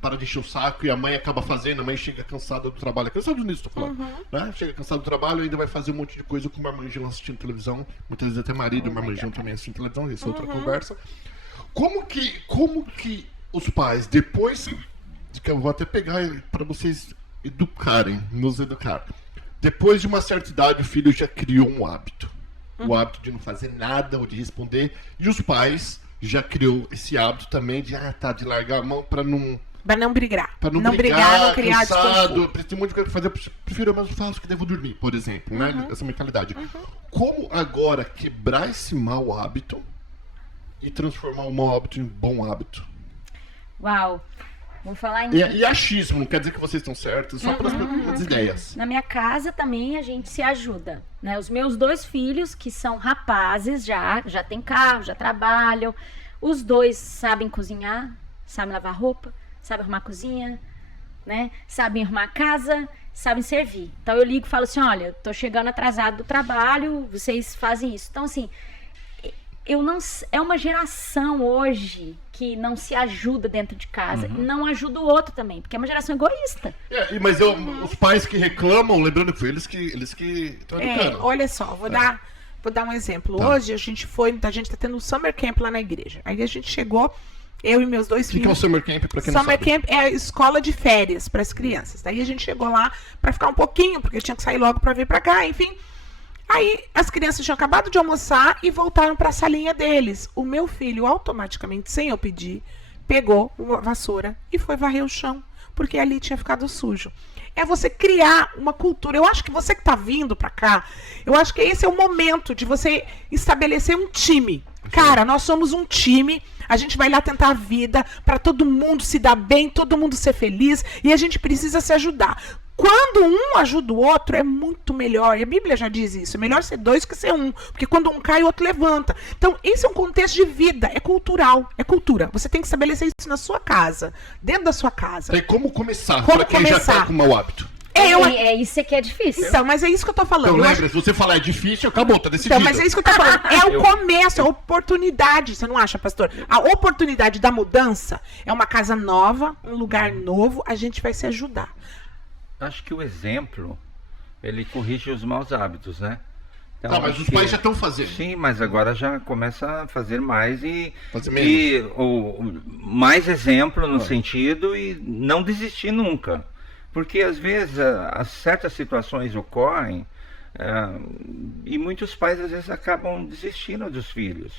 para de encher o saco, e a mãe acaba fazendo, a mãe chega cansada do trabalho. Aqui nos Estados Unidos, estou falando. Né? Chega cansada do trabalho e ainda vai fazer um monte de coisa com o marmanjão assistindo televisão. Muitas vezes até marido, o marmanjão também assistindo televisão, isso é outra conversa. Como que os pais, depois de que eu vou até pegar para vocês nos educar, depois de uma certa idade o filho já criou um hábito. O hábito de não fazer nada ou de responder. E os pais já criou esse hábito também de de largar a mão para não brigar. Para não brigar, não criar cansado, tem muito coisa pra fazer, eu prefiro eu mesmo faço que devo dormir, por exemplo, né? Essa mentalidade. Como agora quebrar esse mau hábito e transformar o mau hábito em bom hábito? Uau! Vou falar em... E achismo, não quer dizer que vocês estão certos, só para as ideias. Na minha casa também a gente se ajuda, né? Os meus 2 filhos, que são rapazes, já têm carro, já trabalham. Os 2 sabem cozinhar, sabem lavar roupa, sabem arrumar a cozinha, né? Sabem arrumar a casa, sabem servir. Então eu ligo e falo assim, olha, tô chegando atrasado do trabalho, vocês fazem isso. Então assim, é uma geração hoje que não se ajuda dentro de casa, não ajuda o outro também, porque é uma geração egoísta. Mas os pais que reclamam, lembrando que foi eles que estão educando. Olha só, vou dar um exemplo. Tá. Hoje a gente tá tendo um summer camp lá na igreja. Aí a gente chegou, eu e meus 2 filhos. O que é o summer camp, pra quem não sabe? Summer camp é a escola de férias para as crianças. Daí a gente chegou lá para ficar um pouquinho, porque tinha que sair logo para vir para cá, enfim. Aí as crianças tinham acabado de almoçar e voltaram para a salinha deles. O meu filho, automaticamente, sem eu pedir, pegou uma vassoura e foi varrer o chão, porque ali tinha ficado sujo. É você criar uma cultura. Eu acho que você que está vindo para cá, eu acho que esse é o momento de você estabelecer um time. Cara, nós somos um time, a gente vai lá tentar a vida para todo mundo se dar bem, todo mundo ser feliz, e a gente precisa se ajudar. Quando um ajuda o outro, é muito melhor. E a Bíblia já diz isso. É melhor ser 2 que ser 1. Porque quando um cai, o outro levanta. Então, esse é um contexto de vida. É cultural. É cultura. Você tem que estabelecer isso na sua casa. Dentro da sua casa. E como começar? Para quem já está com mau hábito. É isso que é difícil. Então, mas é isso que eu tô falando. Então Eu lembra, se você falar é difícil, acabou, tá decidido. Então, mas é isso que eu tô falando. É o começo, é a oportunidade, você não acha, pastor? A oportunidade da mudança é uma casa nova, um lugar novo, a gente vai se ajudar. Acho que o exemplo, ele corrige os maus hábitos, né? Então, Tá, mas acho os que- pais já estão fazendo. Sim, mas agora já começa a fazer mais Fazer menos. mais exemplo no sentido e não desistir nunca. Porque às vezes certas situações ocorrem e muitos pais às vezes acabam desistindo dos filhos.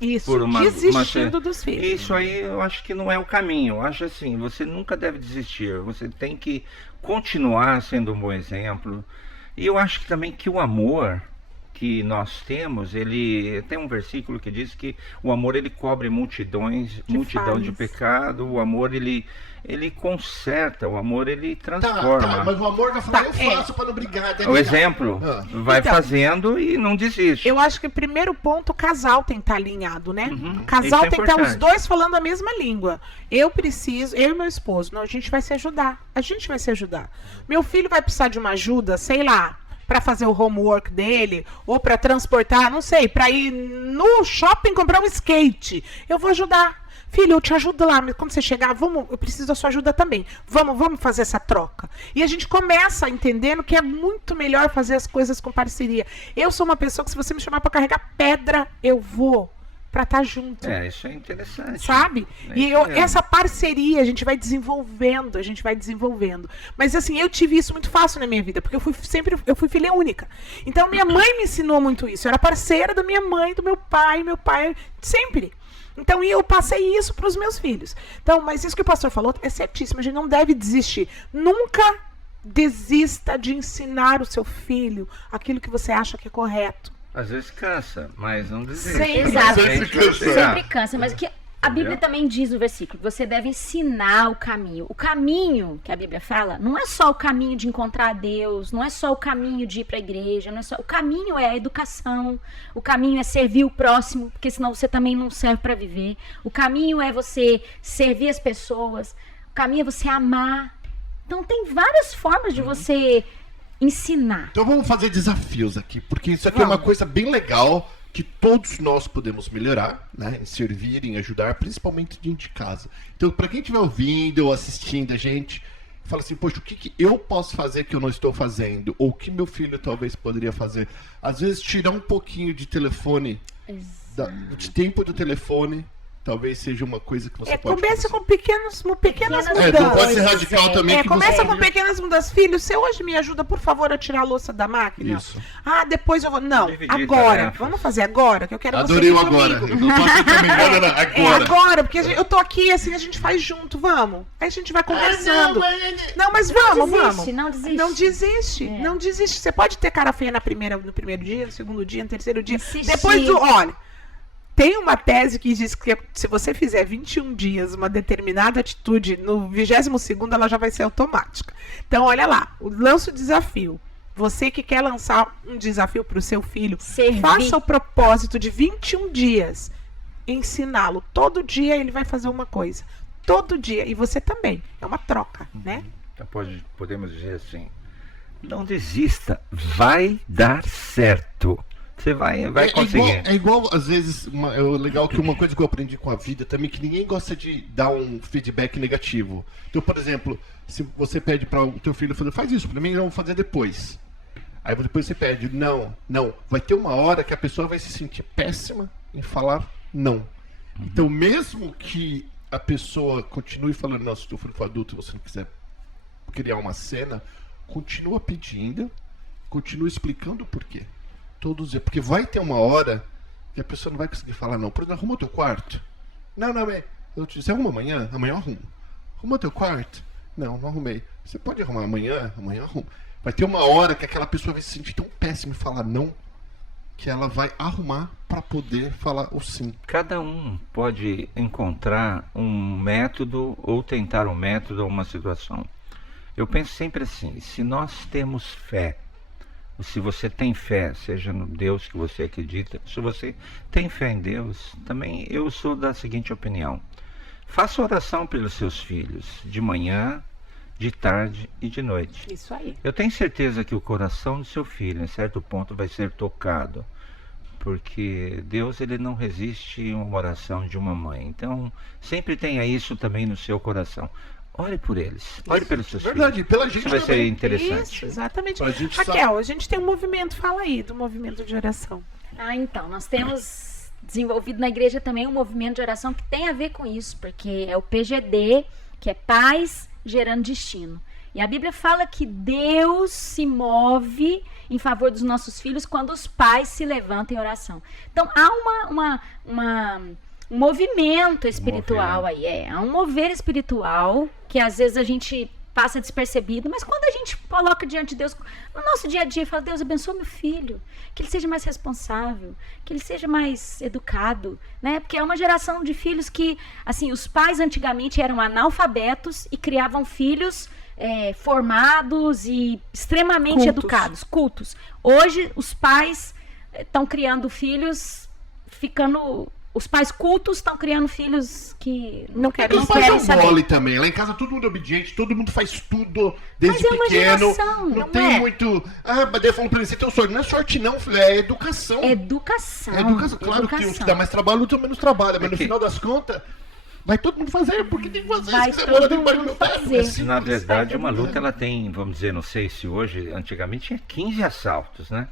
Isso, Por desistindo dos filhos. Isso aí eu acho que não é o caminho. Eu acho assim, você nunca deve desistir. Você tem que continuar sendo um bom exemplo. E eu acho que também que o amor que nós temos, ele tem um versículo que diz que o amor ele cobre multidão de falhas. pecado. O amor ele conserta, o amor ele transforma. Tá, mas o amor vai falar, Tá, eu faço pra não brigar. O exemplo vai Então, fazendo e não desiste. Eu acho que o primeiro ponto, o casal tem que estar alinhado, né? O Isso casal é tem que estar os importante. dois falando a mesma língua. Eu e meu esposo, não, a gente vai se ajudar. A gente vai se ajudar. Meu filho vai precisar de uma ajuda, sei lá, para fazer o homework dele, ou para transportar, não sei, para ir no shopping comprar um skate. Eu vou ajudar. Filho, eu te ajudo lá, mas quando você chegar, eu preciso da sua ajuda também. Vamos fazer essa troca. E a gente começa entendendo que é muito melhor fazer as coisas com parceria. Eu sou uma pessoa que se você me chamar para carregar pedra, eu vou para estar junto. Isso é interessante. Sabe? É E isso mesmo. essa parceria a gente vai desenvolvendo. Mas assim, eu tive isso muito fácil na minha vida, porque eu fui filha única. Então minha mãe me ensinou muito isso. Eu era parceira da minha mãe, do meu pai sempre. Então, e eu passei isso para os meus filhos. Então, mas isso que o pastor falou é certíssimo. A gente não deve desistir. Nunca desista de ensinar o seu filho aquilo que você acha que é correto. Às vezes cansa, mas não desiste. Exato. Sempre Sempre cansa, mas o que a Bíblia também diz no versículo, você deve ensinar o caminho. O caminho que a Bíblia fala, não é só o caminho de encontrar Deus, não é só o caminho de ir para a igreja, não é só, o caminho é a educação, o caminho é servir o próximo, porque senão você também não serve para viver. O caminho é você servir as pessoas, o caminho é você amar. Então tem várias formas de você ensinar. Então vamos fazer desafios aqui, porque isso aqui é uma coisa bem legal que todos nós podemos melhorar, né? Em servir, em ajudar, principalmente dentro de casa. Então, para quem estiver ouvindo ou assistindo a gente, fala assim, poxa, o que eu posso fazer que eu não estou fazendo? Ou o que meu filho talvez poderia fazer? Às vezes, tirar um pouquinho de telefone, de tempo do telefone, talvez seja uma coisa que você pode Começa fazer. com pequenas mudanças. Não pode ser radical também. que Começa você com pequenas mudanças. Filho, você hoje me ajuda, por favor, a tirar a louça da máquina? Isso. Ah, depois eu vou... Não, Dividir agora. tarefas. Vamos fazer agora, que eu quero Adorei você o aqui agora. comigo. Eu posso também. Não, agora. Agora, porque eu tô aqui, assim, a gente faz junto, vamos. Aí a gente vai conversando. Não, mas vamos, vamos. Não desiste. Não desiste, não desiste. Você pode ter cara feia no primeiro dia, no segundo dia, no terceiro dia. Insistir. Depois olha, tem uma tese que diz que se você fizer 21 dias uma determinada atitude, no 22º ela já vai ser automática. Então, olha lá, lança o desafio. Você que quer lançar um desafio para o seu filho, Servir. faça o propósito de 21 dias. Ensiná-lo. Todo dia ele vai fazer uma coisa. Todo dia. E você também. É uma troca, né? Então podemos dizer assim, não desista, vai dar certo. Você vai conseguir. É igual, às vezes, é legal que uma coisa que eu aprendi com a vida também, que ninguém gosta de dar um feedback negativo. Então, por exemplo, se você pede para o teu filho fazer, faz isso, para mim eu vou fazer depois. Aí depois você pede, não. Vai ter uma hora que a pessoa vai se sentir péssima em falar não. Então, mesmo que a pessoa continue falando, não, se o teu filho for adulto e você não quiser criar uma cena, continua pedindo, continua explicando o porquê. Todos os dias, porque vai ter uma hora que a pessoa não vai conseguir falar não. Por exemplo, arruma o teu quarto. Não, eu te disse, arruma amanhã? Amanhã eu arrumo. Arruma o teu quarto? Não arrumei. Você pode arrumar amanhã? Amanhã eu arrumo. Vai ter uma hora que aquela pessoa vai se sentir tão péssima em falar não, que ela vai arrumar para poder falar o sim. Cada um pode encontrar um método ou tentar um método ou uma situação. Eu penso sempre assim, se nós temos fé, se você tem fé, seja no Deus que você acredita, se você tem fé em Deus, também eu sou da seguinte opinião. Faça oração pelos seus filhos, de manhã, de tarde e de noite. Isso aí. Eu tenho certeza que o coração do seu filho, em certo ponto, vai ser tocado, porque Deus, ele não resiste a uma oração de uma mãe. Então, sempre tenha isso também no seu coração. Ore por eles, ore pelos seus Verdade, filhos. pela gente Isso vai ser também. interessante. Isso, exatamente. A gente Raquel, a gente tem um movimento, fala aí do movimento de oração. Então, nós temos desenvolvido na igreja também um movimento de oração que tem a ver com isso, porque é o PGD, que é Pais Gerando Destino. E a Bíblia fala que Deus se move em favor dos nossos filhos quando os pais se levantam em oração. Então, há um movimento espiritual aí, há um mover espiritual que às vezes a gente passa despercebido, mas quando a gente coloca diante de Deus, no nosso dia a dia, fala, Deus, abençoa meu filho, que ele seja mais responsável, que ele seja mais educado, né? Porque é uma geração de filhos que, assim, os pais antigamente eram analfabetos e criavam filhos formados e extremamente educados, cultos. Hoje, os pais estão criando filhos os pais cultos estão criando filhos que não querem saber. Mole também. Lá em casa todo mundo é obediente, todo mundo faz tudo desde Mas é uma pequeno. geração, não não tem é? muito. Mas daí falando pra ele, você tem um sorte. Não é sorte, não, filho, é educação. Educação. Claro que os que dá mais trabalho, outros menos trabalho, mas no final das contas, vai todo mundo fazer, porque tem que fazer. Vai se todo você tem mundo fazer. Na verdade, uma luta, ela tem, vamos dizer, não sei se hoje, antigamente tinha 15 assaltos, né?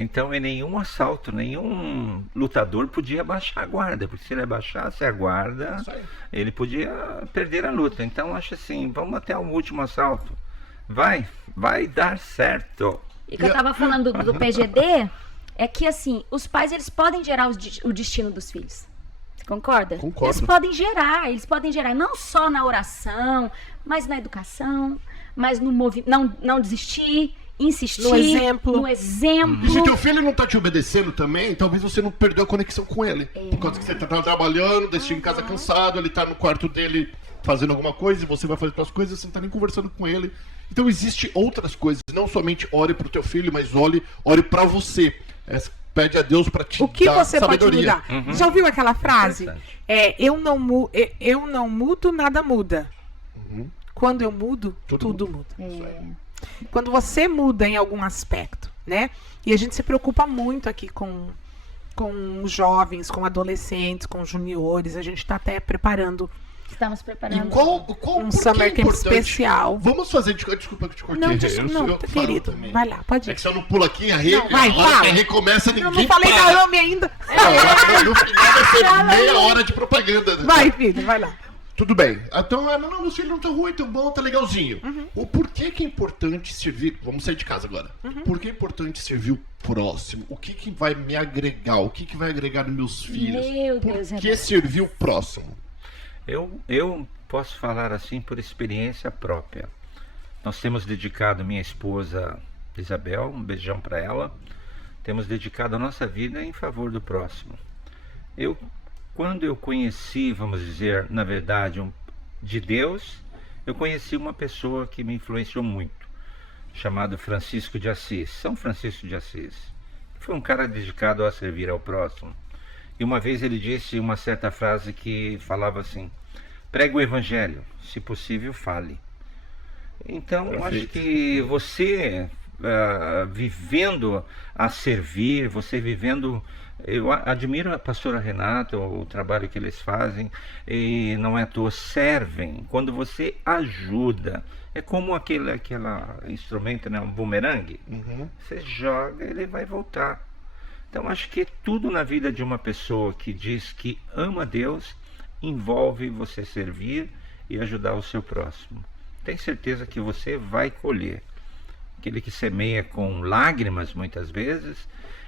Então, em nenhum assalto, nenhum lutador podia abaixar a guarda, porque se ele abaixasse a guarda, ele podia perder a luta. Então, acho assim, vamos até o último assalto. Vai dar certo. E o que eu estava falando do PGD é que, assim, os pais, eles podem gerar o destino dos filhos. Você concorda? Concordo. Eles podem gerar não só na oração, mas na educação, mas no não desistir, insistir. No exemplo. E se teu filho não tá te obedecendo também, talvez você não perdeu a conexão com ele. Por causa que você tá trabalhando, daí chega em casa cansado, ele tá no quarto dele fazendo alguma coisa, e você vai fazer suas coisas, você não tá nem conversando com ele. Então existe outras coisas, não somente ore pro teu filho, mas ore pra você. Pede a Deus pra te O que dar você sabedoria. pode mudar? Já ouviu aquela frase? Interessante. Eu não mudo, nada muda. Quando eu mudo, tudo muda. Quando você muda em algum aspecto, né? E a gente se preocupa muito aqui com jovens, com adolescentes, com juniores. A gente está até preparando Estamos E preparando. qual um por que summer é camp importante? especial. Vamos fazer. Desculpa que eu te cortei. Não, eu falo querido, também. vai lá, pode É ir. que se eu não pulo aqui, a Rê, Não, vai, a hora fala. que a Rê começa, ninguém Eu não falei para. da AME ainda. No final vai ser meia hora de propaganda. né? Vai, filho, vai lá. Tudo bem. Então, não, meu filho não tá ruim, tá bom, tá legalzinho. O porquê que é importante servir... Vamos sair de casa agora. Por que é importante servir o próximo? O que vai me agregar? O que vai agregar nos meus filhos? Meu Deus, Por que servir o próximo? Eu posso falar assim por experiência própria. Nós temos dedicado, minha esposa Isabel, um beijão para ela, temos dedicado a nossa vida em favor do próximo. Quando eu conheci, vamos dizer, na verdade, de Deus, eu conheci uma pessoa que me influenciou muito, chamado Francisco de Assis, São Francisco de Assis. Foi um cara dedicado a servir ao próximo. E uma vez ele disse uma certa frase que falava assim: pregue o evangelho, se possível fale. Então, eu acho que você vivendo a servir, você vivendo... Eu admiro a pastora Renata, o trabalho que eles fazem, e não é à toa, servem. Quando você ajuda, é como aquele instrumento, né, um bumerangue. Você joga, ele vai voltar. Então, acho que tudo na vida de uma pessoa que diz que ama Deus envolve você servir e ajudar o seu próximo. Tem certeza que você vai colher. Aquele que semeia com lágrimas, muitas vezes,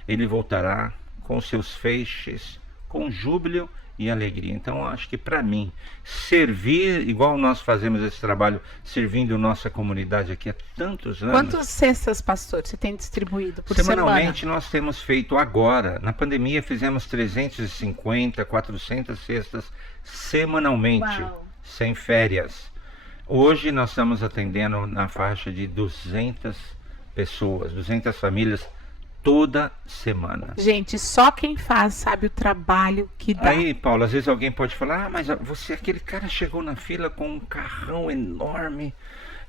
ele voltará com seus feixes, com júbilo e alegria. Então, acho que para mim, servir, igual nós fazemos esse trabalho, servindo nossa comunidade aqui há tantos anos. Quantas cestas, pastor, você tem distribuído por semana? Semanalmente nós temos feito agora, na pandemia fizemos 350, 400 cestas semanalmente, Uau. sem férias. Hoje nós estamos atendendo na faixa de 200 pessoas, 200 famílias toda semana. Gente, só quem faz sabe o trabalho que dá. Aí, Paulo, às vezes alguém pode falar: mas você, aquele cara chegou na fila com um carrão enorme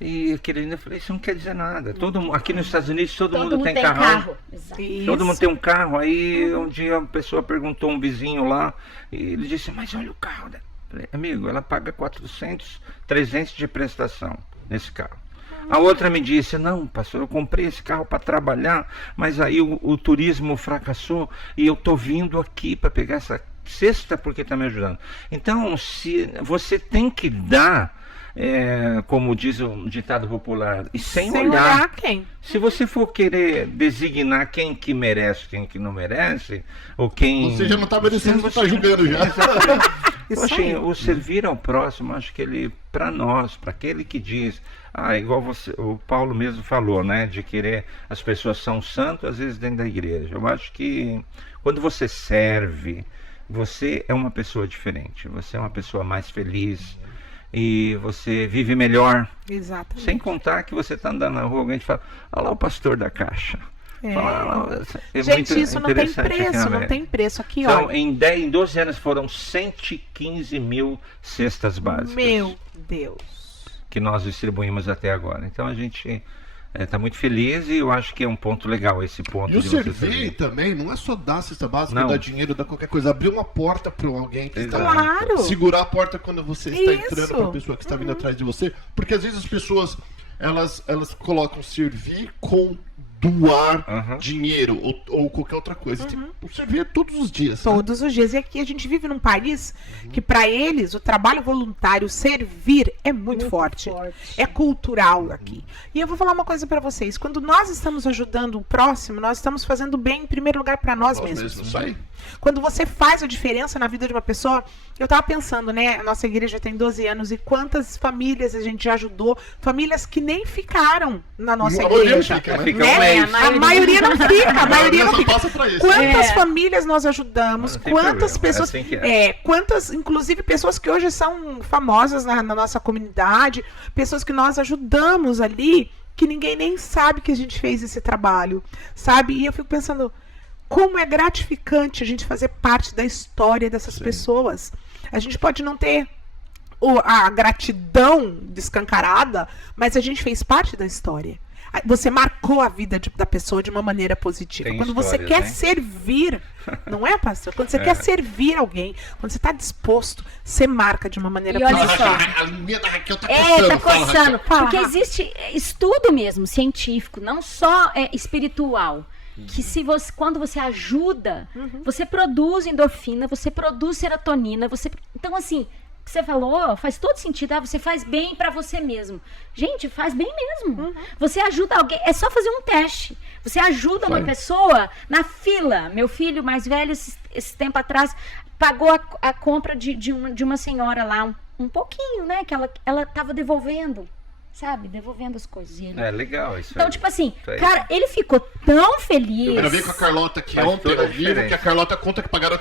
E eu falei, isso não quer dizer nada. Aqui nos Estados Unidos todo mundo tem carro. carro. Exato. Todo mundo tem um carro. Aí um dia uma pessoa perguntou a um vizinho lá, e ele disse, mas olha o carro dela. Falei, amigo, ela paga 400, 300 de prestação nesse carro. A outra me disse, não, pastor, eu comprei esse carro para trabalhar, mas aí o turismo fracassou e eu tô vindo aqui para pegar essa cesta porque está me ajudando. Então, se você tem que dar, como diz o ditado popular, e sem olhar quem. Se você for querer designar quem que merece, quem que não merece, ou quem... Você já não está merecendo, você está julgando já. Poxa, o servir ao próximo, acho que ele, para nós, para aquele que diz, igual o Paulo mesmo falou, né, de querer, as pessoas são santas, às vezes dentro da igreja. Eu acho que quando você serve, você é uma pessoa diferente, você é uma pessoa mais feliz e você vive melhor. Exatamente. Sem contar que você está andando na rua, alguém te fala, olha lá o pastor da caixa. Gente, isso não tem preço, não tem preço. Aqui, então, olha. em 12 anos foram 115 mil cestas básicas. Meu Deus. Que nós distribuímos até agora. Então a gente está muito feliz e eu acho que é um ponto legal esse ponto. E o servir também não é só dar cesta básica, dar dinheiro, dar qualquer coisa. Abrir uma porta para alguém que está claro. Segurar a porta quando você está entrando para a pessoa que está vindo atrás de você. Porque às vezes as pessoas elas colocam servir com doar dinheiro ou qualquer outra coisa. O servir é todos os dias. Todos os dias. E aqui a gente vive num país que para eles o trabalho voluntário, servir, é muito forte. É cultural aqui. E eu vou falar uma coisa para vocês. Quando nós estamos ajudando o próximo, nós estamos fazendo bem em primeiro lugar para nós mesmos. Isso aí. Quando você faz a diferença na vida de uma pessoa, eu tava pensando, né? A nossa igreja tem 12 anos e quantas famílias a gente já ajudou, famílias que nem ficaram na nossa igreja. A maioria não fica, a maioria não fica. Quantas famílias nós ajudamos, quantas pessoas, quantas, inclusive pessoas que hoje são famosas na nossa comunidade, pessoas que nós ajudamos ali, que ninguém nem sabe que a gente fez esse trabalho, sabe? E eu fico pensando, como é gratificante a gente fazer parte da história dessas pessoas. A gente pode não ter a gratidão descancarada, mas a gente fez parte da história. Você marcou a vida da pessoa de uma maneira positiva. Tem quando você quer servir, não é, pastor? Quando você quer servir alguém, quando você está disposto, você marca de uma maneira positiva. Tá coçando. Porque existe estudo mesmo, científico, não só espiritual. Que quando você ajuda, você produz endorfina, você produz serotonina, então assim, você falou, faz todo sentido, você faz bem pra você mesmo. Gente, faz bem mesmo. Você ajuda alguém, é só fazer um teste. Você ajuda uma pessoa na fila. Meu filho mais velho, esse tempo atrás, pagou a compra de uma senhora lá, um pouquinho, né, que ela tava devolvendo. Sabe? Devolvendo as coisas. Legal isso. Então, tipo assim, cara, ele ficou tão feliz. Eu gravei com a Carlota aqui ontem, ao vivo, que a Carlota conta que pagaram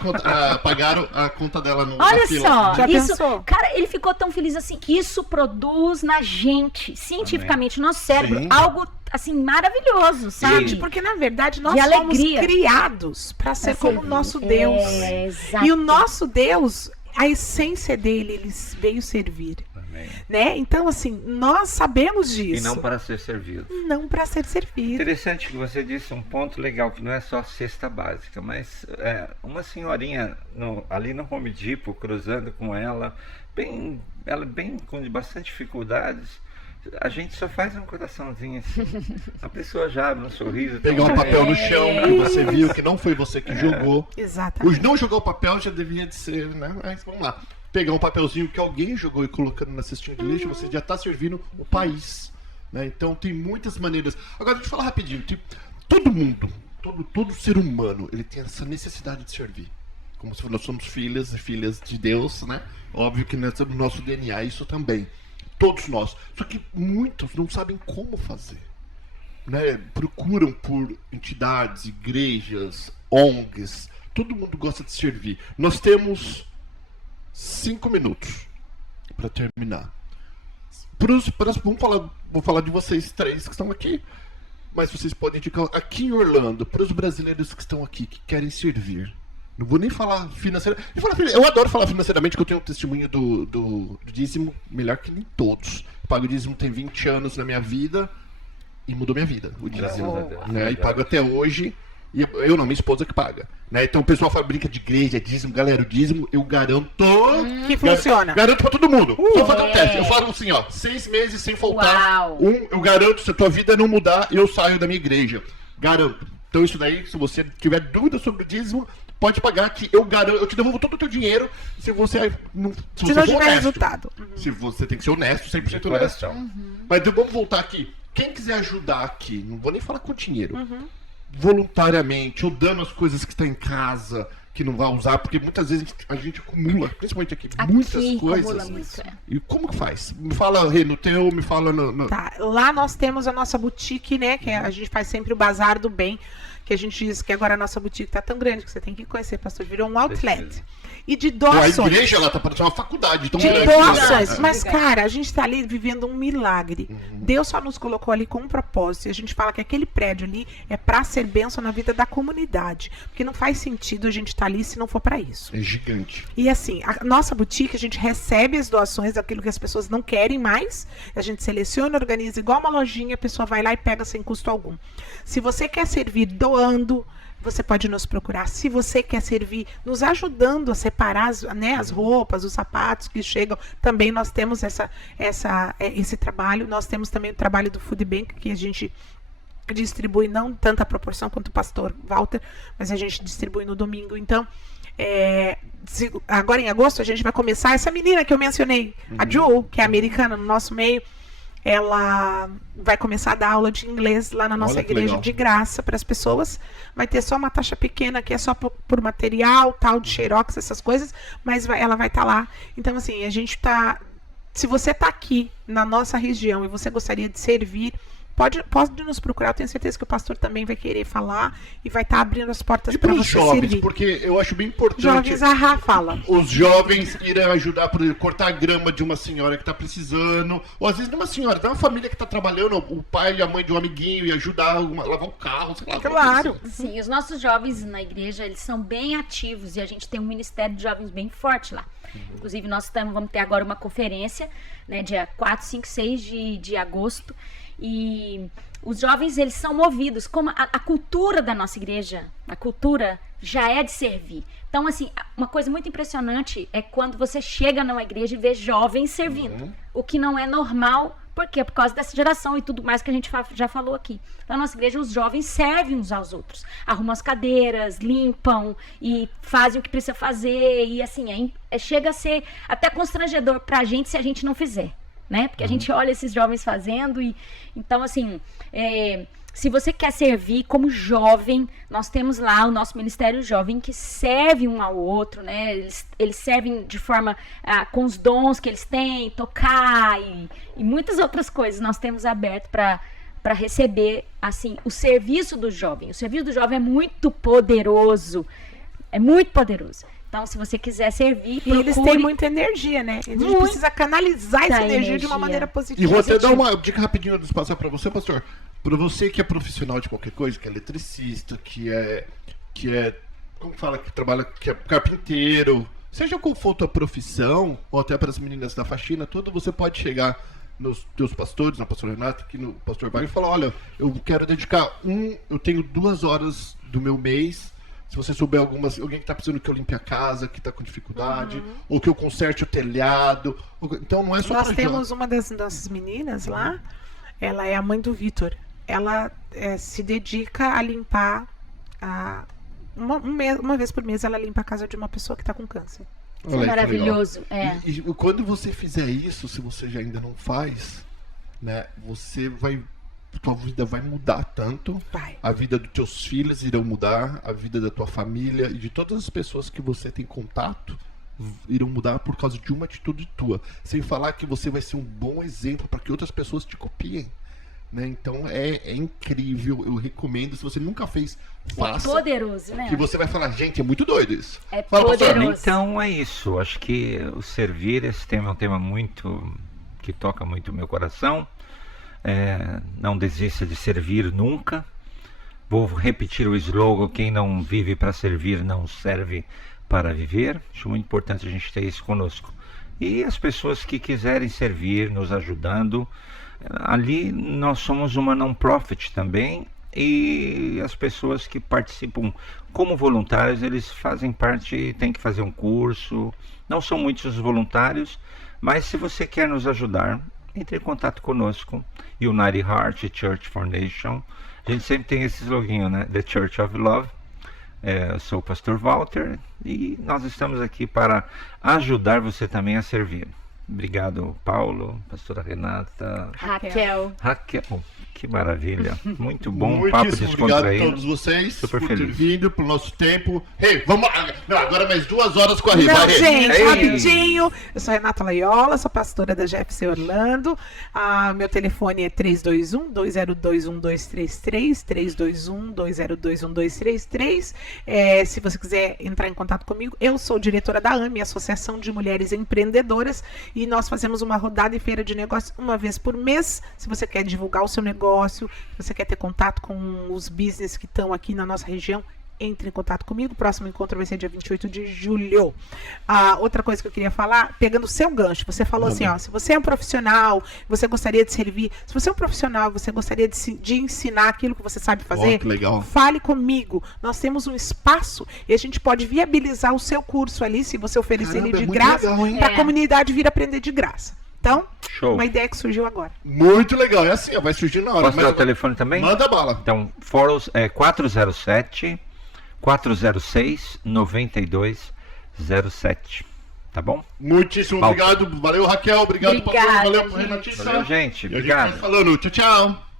a conta dela no Olha só, já pensou? Cara, ele ficou tão feliz assim. Isso produz na gente, cientificamente, no nosso cérebro, algo assim, maravilhoso, sabe? Gente, porque na verdade nós somos criados para ser como o nosso Deus. Exato. E o nosso Deus, a essência dele, ele veio servir. Né? Então, assim, nós sabemos disso. E não para ser servido. Não para ser servido. Interessante que você disse um ponto legal, que não é só cesta básica, mas uma senhorinha ali no Home Depot, cruzando com ela bem com bastante dificuldades, a gente só faz um coraçãozinho assim. A pessoa já abre um sorriso. Pegar um papel no chão que você viu que não foi você que jogou. Exatamente. Os não jogar o papel já devia de ser, né? Mas vamos lá. Pegar um papelzinho que alguém jogou e colocando na cestinha de lixo, você já está servindo o país. Né? Então tem muitas maneiras. Agora, deixa eu falar rapidinho. Todo mundo, todo ser humano, ele tem essa necessidade de servir. Como se nós somos filhas e filhas de Deus, né? Óbvio que no nosso DNA isso também. Todos nós. Só que muitos não sabem como fazer. Né? Procuram por entidades, igrejas, ONGs. Todo mundo gosta de servir. Nós temos 5 minutos para terminar. Vou falar de vocês 3 que estão aqui, mas vocês podem indicar aqui em Orlando, para os brasileiros que estão aqui, que querem servir. Não vou nem falar financeiramente. Eu adoro falar financeiramente, que eu tenho um testemunho do dízimo melhor que nem todos. pago dízimo tem 20 anos na minha vida e mudou minha vida, o dízimo. Graças a Deus. Né? E pago até hoje, e eu não, minha esposa que paga. Né? Então o pessoal brinca de igreja, dízimo, galera, o dízimo eu garanto Que funciona. Garanto pra todo mundo. Só fazer um teste. Eu falo assim, ó, 6 meses sem faltar. Uau. Eu garanto, se a tua vida não mudar, eu saio da minha igreja. Garanto. Então isso daí, se você tiver dúvida sobre o dízimo, pode pagar que eu garanto, eu te devolvo todo o teu dinheiro se você não, Se você não for tiver honesto. resultado. Se você tem que ser honesto, 100% honesto. Coração. Mas então, vamos voltar aqui. Quem quiser ajudar aqui, não vou nem falar com dinheiro, voluntariamente, ou dando as coisas que está em casa, que não vai usar, porque muitas vezes a gente acumula, principalmente aqui, muitas Aqui coisas. acumula muito, é. E como que faz? Me fala, Rê, no teu, me fala no... Tá, lá nós temos a nossa boutique, né? Que a gente faz sempre o Bazar do Bem. Que a gente diz que agora a nossa boutique tá tão grande que você tem que conhecer, pastor. Virou um outlet. Precisa. E de A doações. igreja, ela tá parecendo uma faculdade. Tão De grande. doações. É. Mas, cara, a gente tá ali vivendo um milagre. Uhum. Deus só nos colocou ali com um propósito. E a gente fala que aquele prédio ali é pra ser bênção na vida da comunidade. Porque não faz sentido a gente estar ali se não for pra isso. É gigante. E assim, a nossa boutique, a gente recebe as doações daquilo que as pessoas não querem mais. A gente seleciona, organiza igual uma lojinha, a pessoa vai lá e pega sem custo algum. Se você quer servir doando, você pode nos procurar. Se você quer servir nos ajudando a separar as roupas, os sapatos que chegam, também nós temos esse trabalho. Nós temos também o trabalho do Food Bank, que a gente distribui não tanta proporção quanto o pastor Walter, mas a gente distribui no domingo. Então, agora em agosto a gente vai começar. Essa menina que eu mencionei, a Jo, que é americana no nosso meio, ela vai começar a dar aula de inglês lá na nossa Olha que igreja legal. de graça para as pessoas. Vai ter só uma taxa pequena, que é só por material, tal, de xerox, essas coisas, mas ela vai estar lá. Então, assim, a gente tá... Se você tá aqui na nossa região e você gostaria de servir, pode nos procurar. Eu tenho certeza que o pastor também vai querer falar e vai estar abrindo as portas E para para os você jovens, servir. porque eu acho bem importante Jovens, a Rá fala. os jovens irem ajudar, por exemplo, cortar a grama de uma senhora que está precisando, ou às vezes de uma senhora, de uma família que está trabalhando, o pai e a mãe de um amiguinho e ajudar a lavar o carro, sei lá. alguma coisa Claro. assim. Sim, os nossos jovens na igreja, eles são bem ativos e a gente tem um ministério de jovens bem forte lá. Inclusive, nós vamos ter agora uma conferência, né, dia 4, 5, 6 de agosto. E os jovens, eles são movidos, como a cultura da nossa igreja, a cultura já é de servir. Então, assim, uma coisa muito impressionante é quando você chega numa igreja e vê jovens servindo. O que não é normal, por quê? Por causa dessa geração e tudo mais que a gente já falou aqui. Então, na nossa igreja, os jovens servem uns aos outros. Arrumam as cadeiras, limpam e fazem o que precisa fazer. E, assim, chega a ser até constrangedor pra gente se a gente não fizer. Né? Porque a gente olha esses jovens fazendo e então assim, se você quer servir como jovem, nós temos lá o nosso Ministério Jovem que serve um ao outro, né? Eles servem de forma com os dons que eles têm, tocar e muitas outras coisas nós temos aberto para receber assim o serviço do jovem. O serviço do jovem é muito poderoso, Então, se você quiser servir, E eles têm muita energia, né? A gente Muita precisa canalizar essa energia de uma energia. maneira E positiva. vou até dar uma dica rapidinho antes de passar para você, pastor. Para você que é profissional de qualquer coisa, que é eletricista, que é como fala, que trabalha, que é carpinteiro, seja qual for a tua profissão, ou até para as meninas da faxina, tudo, você pode chegar nos teus pastores, na pastora Renata, aqui no pastor Wagner, e falar, olha, eu quero dedicar eu tenho 2 horas do meu mês. Se você souber alguém que está precisando que eu limpe a casa, que está com dificuldade, ou que eu conserte o telhado. Então não é só Nós pra temos uma das nossas meninas lá, ela é a mãe do Vitor. Ela se dedica a limpar, uma vez por mês ela limpa a casa de uma pessoa que está com câncer. Isso é maravilhoso. E quando você fizer isso, se você já ainda não faz, né, tua vida vai mudar tanto. Vai. A vida dos teus filhos irão mudar, a vida da tua família e de todas as pessoas que você tem contato irão mudar por causa de uma atitude tua. Sem falar que você vai ser um bom exemplo para que outras pessoas te copiem. Né? Então é incrível, eu recomendo. Se você nunca fez, faça. É poderoso, né? Que você vai falar, gente, é muito doido isso. É Fala, pastor. poderoso. Então é isso. Acho que o servir, esse tema é um tema que toca muito o meu coração. Não desista de servir nunca. Vou repetir o slogan: quem não vive para servir não serve para viver. Acho muito importante a gente ter isso conosco. E as pessoas que quiserem servir, nos ajudando, ali nós somos uma non-profit também, e as pessoas que participam como voluntários, eles fazem parte, tem que fazer um curso, não são muitos os voluntários, mas se você quer nos ajudar, entre em contato conosco, United Heart Church Foundation. A gente sempre tem esse slogan, né? The Church of Love. Eu sou o pastor Walter e nós estamos aqui para ajudar você também a servir. Obrigado, Paulo, pastora Renata, Raquel. que maravilha. Muito bom, Muitíssimo papo obrigado a descontraído. todos vocês Super por ter feliz. vindo, pelo nosso tempo. Hey, vamos não, agora mais 2 horas com a Rê. Não, Vai, Rê. gente, Ei. rapidinho. Eu sou Renata Laiola, sou pastora da GFC Orlando. Meu telefone é 321-202-1233, 321-202-1233. Se você quiser entrar em contato comigo, eu sou diretora da AME, Associação de Mulheres Empreendedoras, e nós fazemos uma rodada e feira de negócios uma vez por mês. Se você quer divulgar o seu negócio, se você quer ter contato com os business que estão aqui na nossa região, entre em contato comigo. O próximo encontro vai ser dia 28 de julho. Outra coisa que eu queria falar, pegando o seu gancho, você falou assim, ó, se você é um profissional, você gostaria de servir, se você é um profissional, você gostaria de ensinar aquilo que você sabe fazer, que legal. fale comigo. Nós temos um espaço e a gente pode viabilizar o seu curso ali, se você oferecer Caramba, ele é de muito graça, legal, hein? para a É. comunidade vir aprender de graça. Então, Show. uma ideia que surgiu agora. Muito legal. É assim, ó, vai surgir na hora. Posso dar o telefone também? Manda bala. Então, 407-406-9207. Tá bom? Muitíssimo Walter. obrigado. Valeu, Raquel. Obrigado, Obrigada, Paulo. Valeu, gente. Renatinho. Valeu, gente. E a gente vai Obrigado. falando. Tchau, tchau.